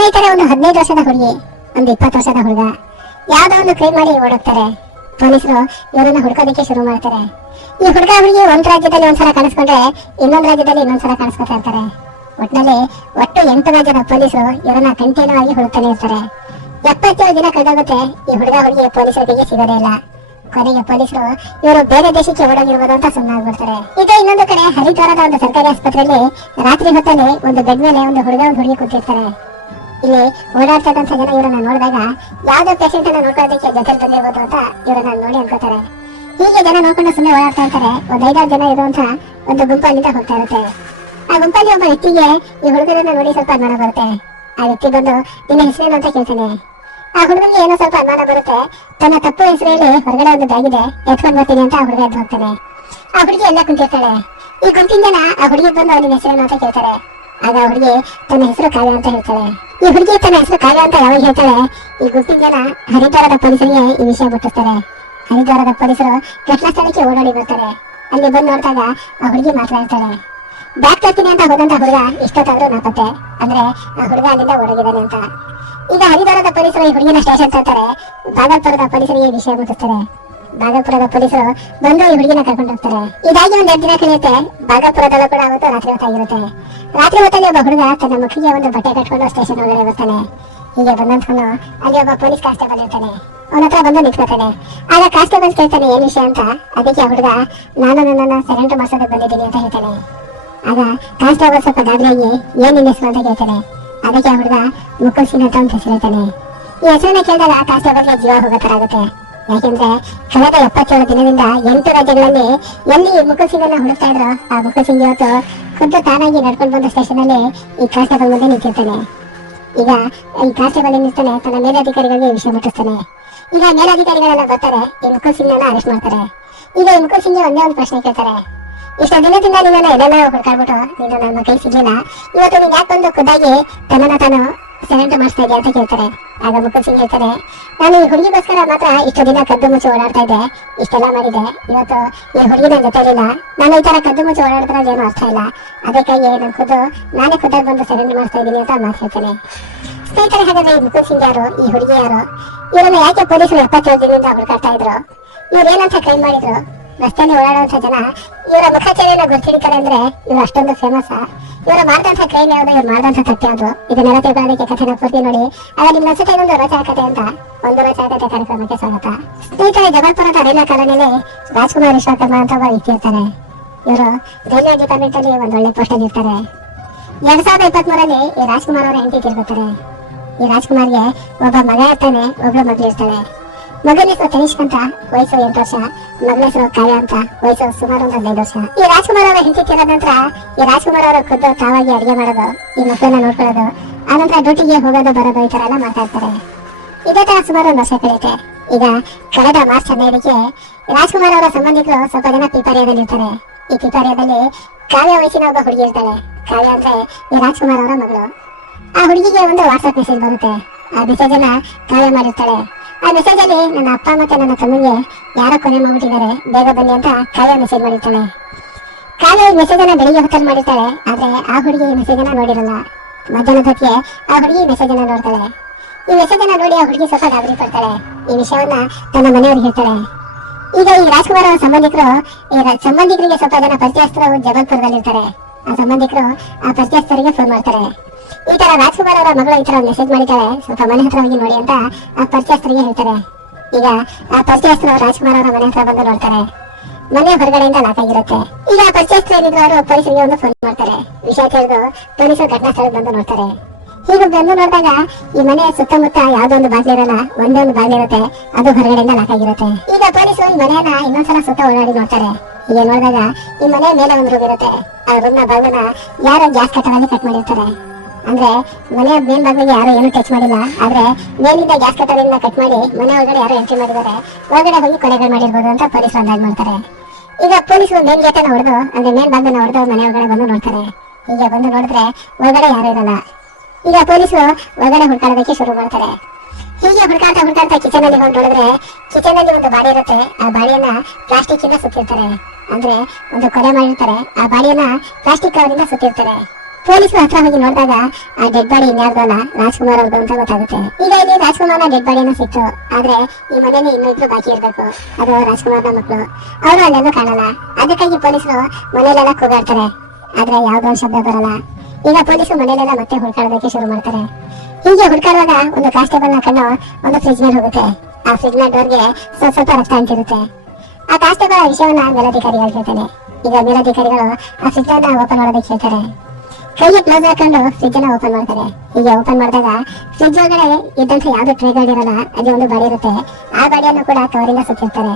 ಸ್ನೇಹಿತರೆ ಒಂದು ಹದಿನೈದು ವರ್ಷದ ಹುಡುಗಿ, ಒಂದು ಇಪ್ಪತ್ತು ವರ್ಷದ ಹುಡುಗ. ಯಾವ್ದೋ ಒಂದು ಕ್ರೈಮ್ ಮಾಡಿ ಓಡೋಗ್ತಾರೆ. ಪೊಲೀಸರು ಇವರನ್ನ ಹುಡ್ಕೋದಕ್ಕೆ ಶುರು ಮಾಡ್ತಾರೆ. ಈ ಹುಡುಗ ಹುಡುಗಿ ಒಂದ್ ರಾಜ್ಯದಲ್ಲಿ ಒಂದ್ಸಲ ಕಾಣಿಸ್ಕೊಂಡ್ರೆ ಇನ್ನೊಂದ್ ರಾಜ್ಯದಲ್ಲಿ ಇನ್ನೊಂದ್ಸಲ ಕಾಣಿಸ್ಕೊತಾ ಇರ್ತಾರೆ. ಒಟ್ಟಿನಲ್ಲಿ ಒಟ್ಟು ಎಂಟು ರಾಜ್ಯದ ಪೊಲೀಸರು ಇವರನ್ನ ಕಂಟಿನ್ಯೂ ಆಗಿ ಹುಡುಕ್ತಾನೆ ಇರ್ತಾರೆ. ಎಪ್ಪತ್ತೇಳು ದಿನ ಕಳೆದೋಗುತ್ತೆ ಈ ಹುಡುಗ ಹುಡುಗಿ ಪೊಲೀಸರಿಗೆ ಸಿಗೋದೇ ಇಲ್ಲ. ಕೊನೆಗೆ ಪೊಲೀಸರು ಇವರು ಬೇರೆ ದೇಶಕ್ಕೆ ಓಡೋಗಿರ್ಬೋದು ಅಂತ ಸುಮ್ಮನಾಗ್ಬಿಡ್ತಾರೆ ಇದೇ ಇನ್ನೊಂದು ಕಡೆ ಹರಿದ್ವಾರದ ಒಂದು ಸರ್ಕಾರಿ ಆಸ್ಪತ್ರೆಯಲ್ಲಿ ರಾತ್ರಿ ಹೊತ್ತಲ್ಲಿ ಒಂದು ಬೆಡ್ ಮೇಲೆ ಒಂದು ಹುಡುಗ, ಒಂದು ಹುಡುಗಿ ಕೂತಿರ್ತಾರೆ. ಇಲ್ಲಿ ಓಡಾಡ್ತಕ್ಕಂಥ ಜನ ಇವರನ್ನ ನೋಡಿದಾಗ ಯಾವ್ದೋ ಪೇಷಂಟ್ ಅನ್ನ ನೋಡ್ಕೊಳ್ಳೋದಕ್ಕೆ ಜೊತೆ ಬಂದಿರ್ಬೋದು ಅಂತ ಇವರನ್ನ ನೋಡಿ ಅನ್ಕೋತಾರೆ. ಹೀಗೆ ಜನ ನೋಡ್ಕೊಂಡು ಸುಮ್ಮನೆ ಓಡಾಡ್ತಾ ಇರ್ತಾರೆ. ಒಂದ್ ಐದಾರು ಜನ ಇರುವಂತ ಒಂದು ಗುಂಪಲ್ಲಿಂದ ಹೋಗ್ತಾ ಇರುತ್ತೆ. ಆ ಗುಂಪಲ್ಲಿ ಒಬ್ಬ ವ್ಯಕ್ತಿಗೆ ಈ ಹುಡುಗರನ್ನ ನೋಡಿ ಸ್ವಲ್ಪ ಅನುಮಾನ ಬರುತ್ತೆ. ಆ ವ್ಯಕ್ತಿ ಬಂದು, ನಿನ್ನ ಹೆಸರೇನು ಅಂತ ಕೇಳ್ತಾನೆ. ಆ ಹುಡುಗನಿಗೆ ಏನೋ ಸ್ವಲ್ಪ ಅನುಮಾನ ಬರುತ್ತೆ. ತನ್ನ ತಪ್ಪು ಹೆಸರು ಹೊರಗಡೆ ಒಂದು ಬ್ಯಾಗ್ ಇದೆ, ಎತ್ಕೊಂಡ್ ಬರ್ತೀನಿ ಅಂತ ಆ ಹುಡುಗ ಎದ್ದು ಹೋಗ್ತಾನೆ. ಆ ಹುಡುಗಿ ಎಲ್ಲ ಕುಂತಿರ್ತಾಳೆ. ಈ ಗುಂಪಿನ ಜನ ಆ ಹುಡುಗಿ ಬಂದು, ನಿನ್ನ ಹೆಸರೇನು ಅಂತ ಕೇಳ್ತಾರೆ. ಆಗ ಅವರಿಗೆ ತನ್ನ ಹೆಸರು ಕಾವ್ಯ ಅಂತ ಹೇಳ್ತಾಳೆ. ಈ ಹುಡುಗಿ ತನ್ನ ಹೆಸರು ಕಾವ್ಯ ಅಂತ ಯಾವಾಗ ಹೇಳ್ತಾಳೆ? ಈ ಗುಂಪಿನ ಜನ ಹರಿದ್ವಾರದ ಪೊಲೀಸರಿಗೆ ಈ ವಿಷಯ ಮುಟ್ಟಿಸ್ತಾರೆ ಹರಿದ್ವಾರದ ಪೊಲೀಸರು ಘಟನಾ ಸ್ಥಳಕ್ಕೆ ಓಡಾಡಿ ಬರ್ತಾರೆ. ಅಲ್ಲಿ ಬಂದು ನೋಡಿದಾಗ ಆ ಹುಡುಗಿ ಮಾತನಾಡ್ತಾಳೆ. ಬ್ಯಾಗ್ ತರ್ತೀನಿ ಅಂತ ಹೋದಂತ ಹುಡುಗ ಇಷ್ಟೊತ್ತಾದ್ರೂ ನಾಪತ್ತೆ. ಅಂದ್ರೆ ಆ ಹುಡುಗ ಅಲ್ಲಿಂದ ಓಡೋಗಿದ್ದಾನೆ ಅಂತ. ಈಗ ಹರಿದ್ವಾರದ ಪೊಲೀಸರು ಈ ಹುಡುಗಿನ ಸ್ಟೇಷನ್ ತರ್ತಾರೆ. ಬಾಗಲ್ಪುರದ ಪೊಲೀಸರಿಗೆ ವಿಷಯ ಮುಟ್ಟಿಸ್ತಾರೆ ಭಾಗಲ್ಪುರದ ಪೊಲೀಸರು ಬಂದು ಈ ಹುಡುಗಿನ ಕರ್ಕೊಂಡು ಹೋಗ್ತಾರೆ. ಇದಾಗಿ ಒಂದ್ ಎರಡು ದಿನ ಕಳೆಯುತ್ತೆ ಭಾಗಪುರದಲ್ಲೂ ಕೂಡ ಅವತ್ತು ರಾತ್ರಿ ಹೊತ್ತಾಗಿರುತ್ತೆ ರಾತ್ರಿ ಹೊತ್ತಲ್ಲಿ ಒಬ್ಬ ಹುಡುಗ ತನ್ನ ಮುಖಿಗೆ ಒಂದು ಬಟ್ಟೆ ಕಟ್ಕೊಂಡು ಸ್ಟೇಷನ್ ಒಳಗಡೆ ಬರ್ತಾನೆ. ಹೀಗೆ ಬಂದಂತವನು ಅಲ್ಲಿ ಒಬ್ಬ ಪೊಲೀಸ್ ಕಾನ್ಸ್ಟೇಬಲ್ ಇರ್ತಾನೆ. ಅವನ ಹತ್ರ ಬಂದು ನಿಂತ್ಕೋತಾನೆ. ಆಗ ಕಾನ್ಸ್ಟೇಬಲ್ ಕೇಳ್ತಾನೆ, ಏನ್ ವಿಷಯ ಅಂತ? ಅದಕ್ಕೆ ಹುಡುಗ, ನಾನು ನನ್ನನ್ನ ಸರೆಂಡರ್ ಮಾಡ್ಸೋದಕ್ಕೆ ಬಂದಿದ್ದೀನಿ ಅಂತ ಹೇಳ್ತಾನೆ. ಆಗ ಕಾನ್ಸ್ಟೇಬಲ್ ಸ್ವಲ್ಪ ಗಾಬರಿಯಾಗಿ ಏನ್ ನಿನ್ನ ಹೆಸರು? ಅಂತ ಕೇಳ್ತಾನೆ. ಅದಕ್ಕೆ ಹುಡುಗ ಮುಕುಲ್ ಸಿಂಗ್ ಅಂತ ಒಂದು ಹೆಸರು ಹೇಳ್ತಾನೆ ಈ ಹೆಸರನ್ನ ಕೇಳಿದಾಗ ಕಾನ್ಸ್ಟೇಬಲ್ಗೆ ಜೀವ ಹೋಗೋ ಥರ ಆಗುತ್ತೆ. ಯಾಕೆಂದ್ರೆ ಕಳೆದ ಎಪ್ಪತ್ತೇಳು ದಿನದಿಂದ ಎಂಟು ರಾಜ್ಯಗಳಲ್ಲಿ ಎಲ್ಲಿ ಮುಖಸಿಂಗನ್ನ ಹುಡುಕ್ತಾ ಇದ್ರು ಆ ಮುಖಸಿಂಗ್ ಸಿಂಗ್ ಇವತ್ತು ಖುದ್ದು ತಾನಾಗಿ ನಡ್ಕೊಂಡು ಬಂದ ಸ್ಟೇಷನ್ ಅಲ್ಲಿ ಈ ಕಾನ್ಸ್ಟೇಬಲ್ ಮುಂದೆ ನಿಂತಿರ್ತಾನೆ. ಈಗ ಈ ಕಾನ್ಸ್ಟೇಬಲ್ ಏನಿರ್ತಾನೆ ತನ್ನ ಮೇಲಧಿಕಾರಿಗಳಿಗೆ ವಿಷಯ ಮುಟ್ಟಿಸ್ತಾನೆ. ಈಗ ಮೇಲಧಿಕಾರಿಗಳೆಲ್ಲ ಬರ್ತಾರೆ ಈ ಮುಖಸಿಂಗ್ ಸಿಂಗ್ ಅನ್ನ ಅರೆಸ್ಟ್ ಮಾಡ್ತಾರೆ. ಈಗ ಈ ಮುಖಸಿಂಗ್ ಸಿಂಗ್ ಒಂದೇ ಒಂದು ಪ್ರಶ್ನೆ ಕೇಳ್ತಾರೆ. ಇಷ್ಟ ದಿನದಿಂದ ನಿನ್ನ ಎಲ್ಲೆಲ್ಲ ಹುಡ್ಕಾಡ್ಬಿಟ್ಟು ನೀನು ನನ್ನ ಕೈ ಸಿಗ್ಲಿಲ್ಲ. ಇವತ್ತು ನೀನ್ ಯಾಕೆ ಬಂದು ಖುದ್ದಾಗಿ ತನ್ನನ್ನ ತಾನು ಸರೆಂಡರ್ ಮಾಡಿಸ್ತಾ ಇದೆಯಾ ಅಂತ ಕೇಳ್ತಾರೆ ಆಗ ಮುಕುಲ್ ಸಿಂಗ್ ಹೇಳ್ತಾರೆ, ನಾನು ಈ ಹುಡುಗಿಗೋಸ್ಕರ ಮಾತ್ರ ಇಷ್ಟು ದಿನ ಕದ್ದು ಮುಚ್ಚಿ ಓಡಾಡ್ತಾ ಇದ್ದೆ. ಇಷ್ಟೆಲ್ಲ ಮಾಡಿದೆ. ಇವತ್ತು ಈ ಹುಡುಗಿ ನನ್ನ ಜೊತೆಲಿಲ್ಲ. ನಾನು ಈ ತರ ಕದ್ದು ಮುಚ್ಚಿ ಓಡಾಡ್ತಾ ಏನು ಅರ್ಥ ಇಲ್ಲ. ಅದಕ್ಕಾಗಿ ನಾನು ಖುದ್ದು, ನಾನೇ ಖುದ್ದಾಗಿ ಬಂದು ಸರೆಂಡರ್ ಮಾಡ್ತಾ ಇದ್ದೀನಿ ಅಂತ ಮಾತು ಹೇಳ್ತಾನೆ. ಸ್ನೇಹಿತರೆ, ಹಾಗಾದ್ರೆ ಈ ಮುಕುಲ್ ಸಿಂಗ್ ಯಾರು? ಈ ಹುಡುಗಿ ಯಾರು? ಇವರನ್ನ ಯಾಕೆ ಪೊಲೀಸರು ಎಪ್ಪತ್ತೇಳು ದಿನದಿಂದ ಹುಡುಕಾಡ್ತಾ ಇದ್ರು? ಇವ್ರು ಏನಂತ ಕ್ರೈಮ್ ಮಾಡಿದ್ರು? ರಸ್ತೆಯಲ್ಲಿ ಓಡಾಡುವಂತ ಜನ ಇವರ ಮುಖಚರ್ಯೆಯನ್ನು ಗುರುತಿಡಿತಾರೆ ಅಂದ್ರೆ ಇವ್ರು ಅಷ್ಟೊಂದು ಫೇಮಸ್ ಇವರ ಮಾಡಿದಂತ ಕ್ರೈಮ್ ಯಾವ್ದು ಇವ್ರು ಮಾಡಿದಂತ ತಪ್ಪು ಯಾವ್ದು ಇದನ್ನೆಲ್ಲ ತಿಳ್ಕೊಳ್ಳೋದಕ್ಕೆ ಕಥೆನ ಪೂರ್ತಿ ನೋಡಿ. ಆಗ ನಿಮ್ಮ ಅನ್ಸುತ್ತೆ ಇದೊಂದು ರೋಚಕ ಕಥೆ ಅಂತ ಒಂದು ರೋಚಕ ಕಥೆ ಕಾರ್ಯಕ್ರಮಕ್ಕೆ ಸ್ವಾಗತ. ಸ್ನೇಹಿತರೆ, ಜಬಲ್ಪುರದ ರೈಲ್ವೆ ಕಾಲೋನಿಯಲ್ಲಿ ರಾಜ್ಕುಮಾರ್ ವಿಶ್ವಕರ್ಮ ಅಂತ ಒಬ್ಬ ವ್ಯಕ್ತಿ ಇರ್ತಾರೆ. ಇವರು ರೈಲ್ವೆ ಡಿಪಾರ್ಟ್ಮೆಂಟ್ ಅಲ್ಲಿ ಒಂದು ಒಳ್ಳೆ ಪೋಸ್ಟ್ ಅಲ್ಲಿ ಇರ್ತಾರೆ. ಎರಡ್ ಸಾವಿರದ ಇಪ್ಪತ್ತ್ ಮೂರಲ್ಲಿ ಈ ರಾಜ್ಕುಮಾರ್ ಅವರ ಹೆಂಡತಿ ತಿರ್ಗುತ್ತಾರೆ ಈ ರಾಜ್ಕುಮಾರ್ಗೆ ಒಬ್ಬ ಮಗ ಇರ್ತಾನೆ, ಒಬ್ಳು ಮಗಳು ಇರ್ತಾಳೆ. ಮಗನ ಹೆಸರು ವಯಸ್ಸು ಎಂಟು ವರ್ಷ ಮಗನ ಹೆಸರು ಕಾವ್ಯ ಅಂತ ವಯಸ್ಸು ಸುಮಾರು ಒಂದು ಹದಿನೈದು ವರ್ಷ. ಈ ರಾಜ್ಕುಮಾರ್ ಅವರ ಹೆಂಡತಿ ತೀರದ ನಂತರ ಈ ರಾಜ್ಕುಮಾರ್ ಅವರು ಖುದ್ದು ತಾವಾಗಿ ಅಡಿಗೆ ಮಾಡೋದು, ಈ ಮಕ್ಕಳನ್ನ ನೋಡ್ಕೊಳ್ಳೋದು ಆನಂತರ ಡ್ಯೂಟಿಗೆ ಹೋಗೋದು, ಬರೋದು ಈ ತರ ಎಲ್ಲ ಮಾತಾಡ್ತಾರೆ ಇದೇ ತರ ಸುಮಾರು ಒಂದು ವರ್ಷ ಕಳೆಯುತ್ತೆ. ಈಗ ಕಳೆದ ಮಾರ್ಚ್ ಹದಿನೈದಕ್ಕೆ ರಾಜ್ಕುಮಾರ್ ಅವರ ಸಂಬಂಧಿಕರು ಸ್ವಲ್ಪ ಜನ ಪಿಪಾರಿಯಾದಲ್ಲಿ ಇರ್ತಾರೆ. ಈ ಪಿಪಾರಿಯಾದಲ್ಲಿ ಕಾವ್ಯ ವಯಸ್ಸಿನ ಒಬ್ಬ ಹುಡುಗಿ ಇರ್ತಾಳೆ. ಕಾವ್ಯ ಅಂದ್ರೆ ಈ ರಾಜ್ಕುಮಾರ್ ಅವರ ಮಗಳು. ಆ ಹುಡುಗಿಗೆ ಒಂದು ವಾಟ್ಸ್ಆಪ್ ಮೆಸೇಜ್ ಬರುತ್ತೆ. ಆ ಮೆಸೇಜ್ ಅನ್ನ ಕಾವ್ಯ ಮಾಡಿರ್ತಾಳೆ. ಆ ಮೆಸೇಜ್ ನನ್ನ ಅಪ್ಪ ಮತ್ತೆ ನನ್ನ ತಮ್ಮನಿಗೆ ಯಾರೋ ಕೊನೆ ಮಾಡ್ಬಿಟ್ಟಿದ್ದಾರೆ. ಬೇಗ ಬನ್ನಿ ಅಂತ ಕಾವ್ಯ ಮೆಸೇಜ್ ಮಾಡಿರ್ತಾಳೆ. ಕಾವ್ಯ ಈ ಮೆಸೇಜ್ ಅನ್ನ ಬೆಳಿಗ್ಗೆ ಹೊತ್ತಲ್ಲಿ ಮಾಡಿರ್ತಾಳೆ, ಆದ್ರೆ ಆ ಹುಡುಗಿ ಈ ಮೆಸೇಜ್ ಅನ್ನ ನೋಡಿರಲ್ಲ. ಮಧ್ಯಾಹ್ನದ ಹೊತ್ತಿಗೆ ಆ ಹುಡುಗಿ ಮೆಸೇಜ್ ಅನ್ನ ನೋಡ್ತಾಳೆ. ಈ ಮೆಸೇಜ್ ಅನ್ನ ನೋಡಿ ಆ ಹುಡುಗಿ ಸ್ವಲ್ಪ ಗಾಬರಿ ಪಡ್ತಾಳೆ. ಈ ವಿಷಯವನ್ನ ತನ್ನ ಮನೆಯವ್ರಿಗೆ ಹೇಳ್ತಾಳೆ ಈಗ ಈ ರಾಜ್ಕುಮಾರ್ ಅವರ ಸಂಬಂಧಿಕರು ಸಂಬಂಧಿಕರಿಗೆ ಸ್ವಲ್ಪ ಜನ ಪರಿಚಯಸ್ಥರು ಜಬಲ್ಪುರದಲ್ಲಿರ್ತಾರೆ. ಆ ಸಂಬಂಧಿಕರು ಆ ಪರಿಚಯಸ್ಥರಿಗೆ ಫೋನ್ ಮಾಡ್ತಾರೆ. ಈ ತರ ರಾಜ್ಕುಮಾರ್ ಅವರ ಮಗಳು ಈ ತರ ಮೆಸೇಜ್ ಮಾಡಿದ್ದಾಳೆ, ಸ್ವಲ್ಪ ಮನೆ ಹತ್ರ ಹೋಗಿ ನೋಡಿ ಅಂತ ಆ ಪರಿಚಯಸ್ಥರಿಗೆ ಹೇಳ್ತಾರೆ. ಈಗ ಆ ಪರಿಚಯಸ್ಥರು ರಾಜ್ಕುಮಾರ್ ಅವರ ಮನೆ ಹತ್ರ ಬಂದು ನೋಡ್ತಾರೆ. ಮನೆ ಹೊರಗಡೆಯಿಂದ ಲಾಕ್ ಆಗಿರುತ್ತೆ. ಈಗ ಆ ಪರಿಚಯಸ್ಥರು ಏನಿದ್ರು ಅವರು ಪೊಲೀಸರಿಗೆ ಒಂದು ಫೋನ್ ಮಾಡ್ತಾರೆ. ವಿಷಯ ತಿಳಿದು ಪೊಲೀಸರು ಘಟನಾ ಸ್ಥಳಕ್ಕೆ ಬಂದು ನೋಡ್ತಾರೆ. ಹೀಗೆ ಬಂದು ನೋಡಿದಾಗ ಈ ಮನೆಯ ಸುತ್ತಮುತ್ತ ಯಾವ್ದೋ ಒಂದು ಬಾಗಿಲು ಇರಲ್ಲ, ಒಂದೇ ಒಂದು ಬಾಗಿಲು ಇರುತ್ತೆ, ಅದು ಹೊರಗಡೆಯಿಂದ ಲಾಕ್ ಆಗಿರುತ್ತೆ. ಈಗ ಪೊಲೀಸರು ಈ ಮನೆಯನ್ನ ಇನ್ನೊಂದ್ಸಲ ಸುತ್ತ ಓಡಾಡಿ ನೋಡ್ತಾರೆ. ಹೀಗೆ ನೋಡಿದಾಗ ಈ ಮನೆಯ ಮೇಲೆ ಒಂದು ರೂಮ್ ಇರುತ್ತೆ. ಆ ರೂಮ್ನ ಬಾಗಿಲನ್ನ ಯಾರೋ ಗ್ಯಾಸ್ ಕಟ್ಟರಲ್ಲಿ ಕಟ್ ಮಾಡಿರ್ತಾರೆ. ಅಂದ್ರೆ ಮೇನ್ ಬಾಗಿಲಿಗೆ ಯಾರು ಏನು ಟಚ್ ಮಾಡಿಲ್ಲ. ಆದ್ರೆ ಮೇಲಿಂದ ಗ್ಯಾಸ್ ಕಟ್ಟರಿಂದ ಕಟ್ ಮಾಡಿ ಮನೆ ಒಳಗಡೆ ಯಾರು ಎಂಟ್ರಿ ಮಾಡಿದ್ದಾರೆ, ಒಳಗಡೆ ಹೋಗಿ ಕೊಲೆಗಳು ಮಾಡಿರ್ಬೋದು ಅಂತ ಪೊಲೀಸರು ಅಂದಾಜ್ ಮಾಡ್ತಾರೆ. ಈಗ ಪೊಲೀಸರು ಮೇನ್ ಗೇಟ್ ಅನ್ನ ಹೊಡೆದು, ಅಂದ್ರೆ ಮೇನ್ ಬಾಗಿಲನ್ನ ಹೊಡೆದು ಮನೆ ಒಳಗಡೆ ಬಂದು ನೋಡ್ತಾರೆ. ಈಗ ಬಂದು ನೋಡಿದ್ರೆ ಒಳಗಡೆ ಯಾರು ಇರಲ್ಲ. ಈಗ ಪೊಲೀಸರು ಒಳಗಡೆ ಹುಡ್ಕಾಡೋದಕ್ಕೆ ಶುರು ಮಾಡ್ತಾರೆ. ಹೀಗೆ ಹುಡ್ಕಾಡ್ತಾ ಹುಡ್ಕಾಡ್ತಾ ಕಿಚನ್ ಅಲ್ಲಿ ಹೋಗಿ ನೋಡಿದ್ರೆ ಕಿಚನ್ ಅಲ್ಲಿ ಒಂದು ಬಾಡಿ ಇರುತ್ತೆ. ಆ ಬಾಡಿಯನ್ನ ಪ್ಲಾಸ್ಟಿಕ್ ಇಂದ ಸುತ್ತಿರ್ತಾರೆ. ಅಂದ್ರೆ ಒಂದು ಕೊಲೆ ಮಾಡಿರ್ತಾರೆ. ಆ ಬಾಡಿಯನ್ನ ಪ್ಲಾಸ್ಟಿಕ್ ಕವರಿಂದ ಸುತ್ತಿರ್ತಾರೆ. ಪೊಲೀಸರು ಹತ್ರ ಹೋಗಿ ನೋಡಿದಾಗ ಆ ಡೆಡ್ ಬಾಡಿ ಇನ್ಯಾರ್ದು ಅಲ್ಲ, ರಾಜ್ಕುಮಾರ್ ಅವ್ರದ್ದು ಅಂತ ಗೊತ್ತಾಗುತ್ತೆ. ಈಗ ಇಲ್ಲಿ ರಾಜ್ಕುಮಾರ್ನ ಡೆಡ್ ಬಾಡಿನ ಸಿಕ್ತು. ಆದ್ರೆ ಈ ಮನೆಯಲ್ಲಿ ಇನ್ನೂ ಇಬ್ರು ಬಾಕಿ ಇರ್ಬೇಕು. ಅದು ರಾಜ್ಕುಮಾರ್ನ ಮಕ್ಕಳು ಅವರು ಅಲ್ಲೆಲ್ಲೂ ಕಾಣಲ್ಲ. ಅದಕ್ಕಾಗಿ ಪೊಲೀಸರು ಮನೇಲೆಲ್ಲ ಕೂಗಾಡ್ತಾರೆ. ಆದ್ರೆ ಯಾವ್ದೋ ಶಬ್ದ ಬರಲ್ಲ. ಈಗ ಪೊಲೀಸರು ಮನೆಯಲ್ಲೆಲ್ಲ ಮತ್ತೆ ಹುಡ್ಕಾಡೋದಕ್ಕೆ ಶುರು ಮಾಡ್ತಾರೆ. ಹೀಗೆ ಹುಡ್ಕಾಡುವಾಗ ಒಂದು ಕಾನ್ಸ್ಟೇಬಲ್ನ ಕಣ್ಣು ಒಂದು ಫ್ರಿಜ್ ಮೇಲೆ ಹೋಗುತ್ತೆ. ಆ ಫ್ರಿಜ್ನ ಡೋರ್ಗೆ ಸ್ವಲ್ಪ ಸ್ವಲ್ಪ ರಕ್ತ ಅಂಟಿರುತ್ತೆ. ಆ ಕಾನ್ಸ್ಟೇಬಲ್ ವಿಷಯವನ್ನ ಮೇಲಾಧಿಕಾರಿಗಳು ಹೇಳ್ತಾನೆ ಈಗ ಮೇಲಾಧಿಕಾರಿಗಳು ಆ ಫ್ರಿಜ್ ಓಪನ್ ಮಾಡೋದಕ್ಕೆ ಹೇಳ್ತಾರೆ. ಕೈಗೆ ಕ್ಲೋಸ್ ಹಾಕೊಂಡು ಫ್ರಿಜ್ ಅನ್ನ ಓಪನ್ ಮಾಡ್ತಾರೆ? ಹೀಗೆ ಓಪನ್ ಮಾಡಿದಾಗ ಫ್ರಿಜ್ ಒಳಗಡೆ ಇದ್ದಂತ ಯಾವ್ದು ಟ್ರೇಗಳಿರಲ್ಲ ಅದೇ ಒಂದು ಬಾಡಿ ಇರುತ್ತೆ. ಆ ಬಾಡಿಯನ್ನು ಕೂಡ ಕವರಿಂದ ಸುತ್ತಿರ್ತಾರೆ.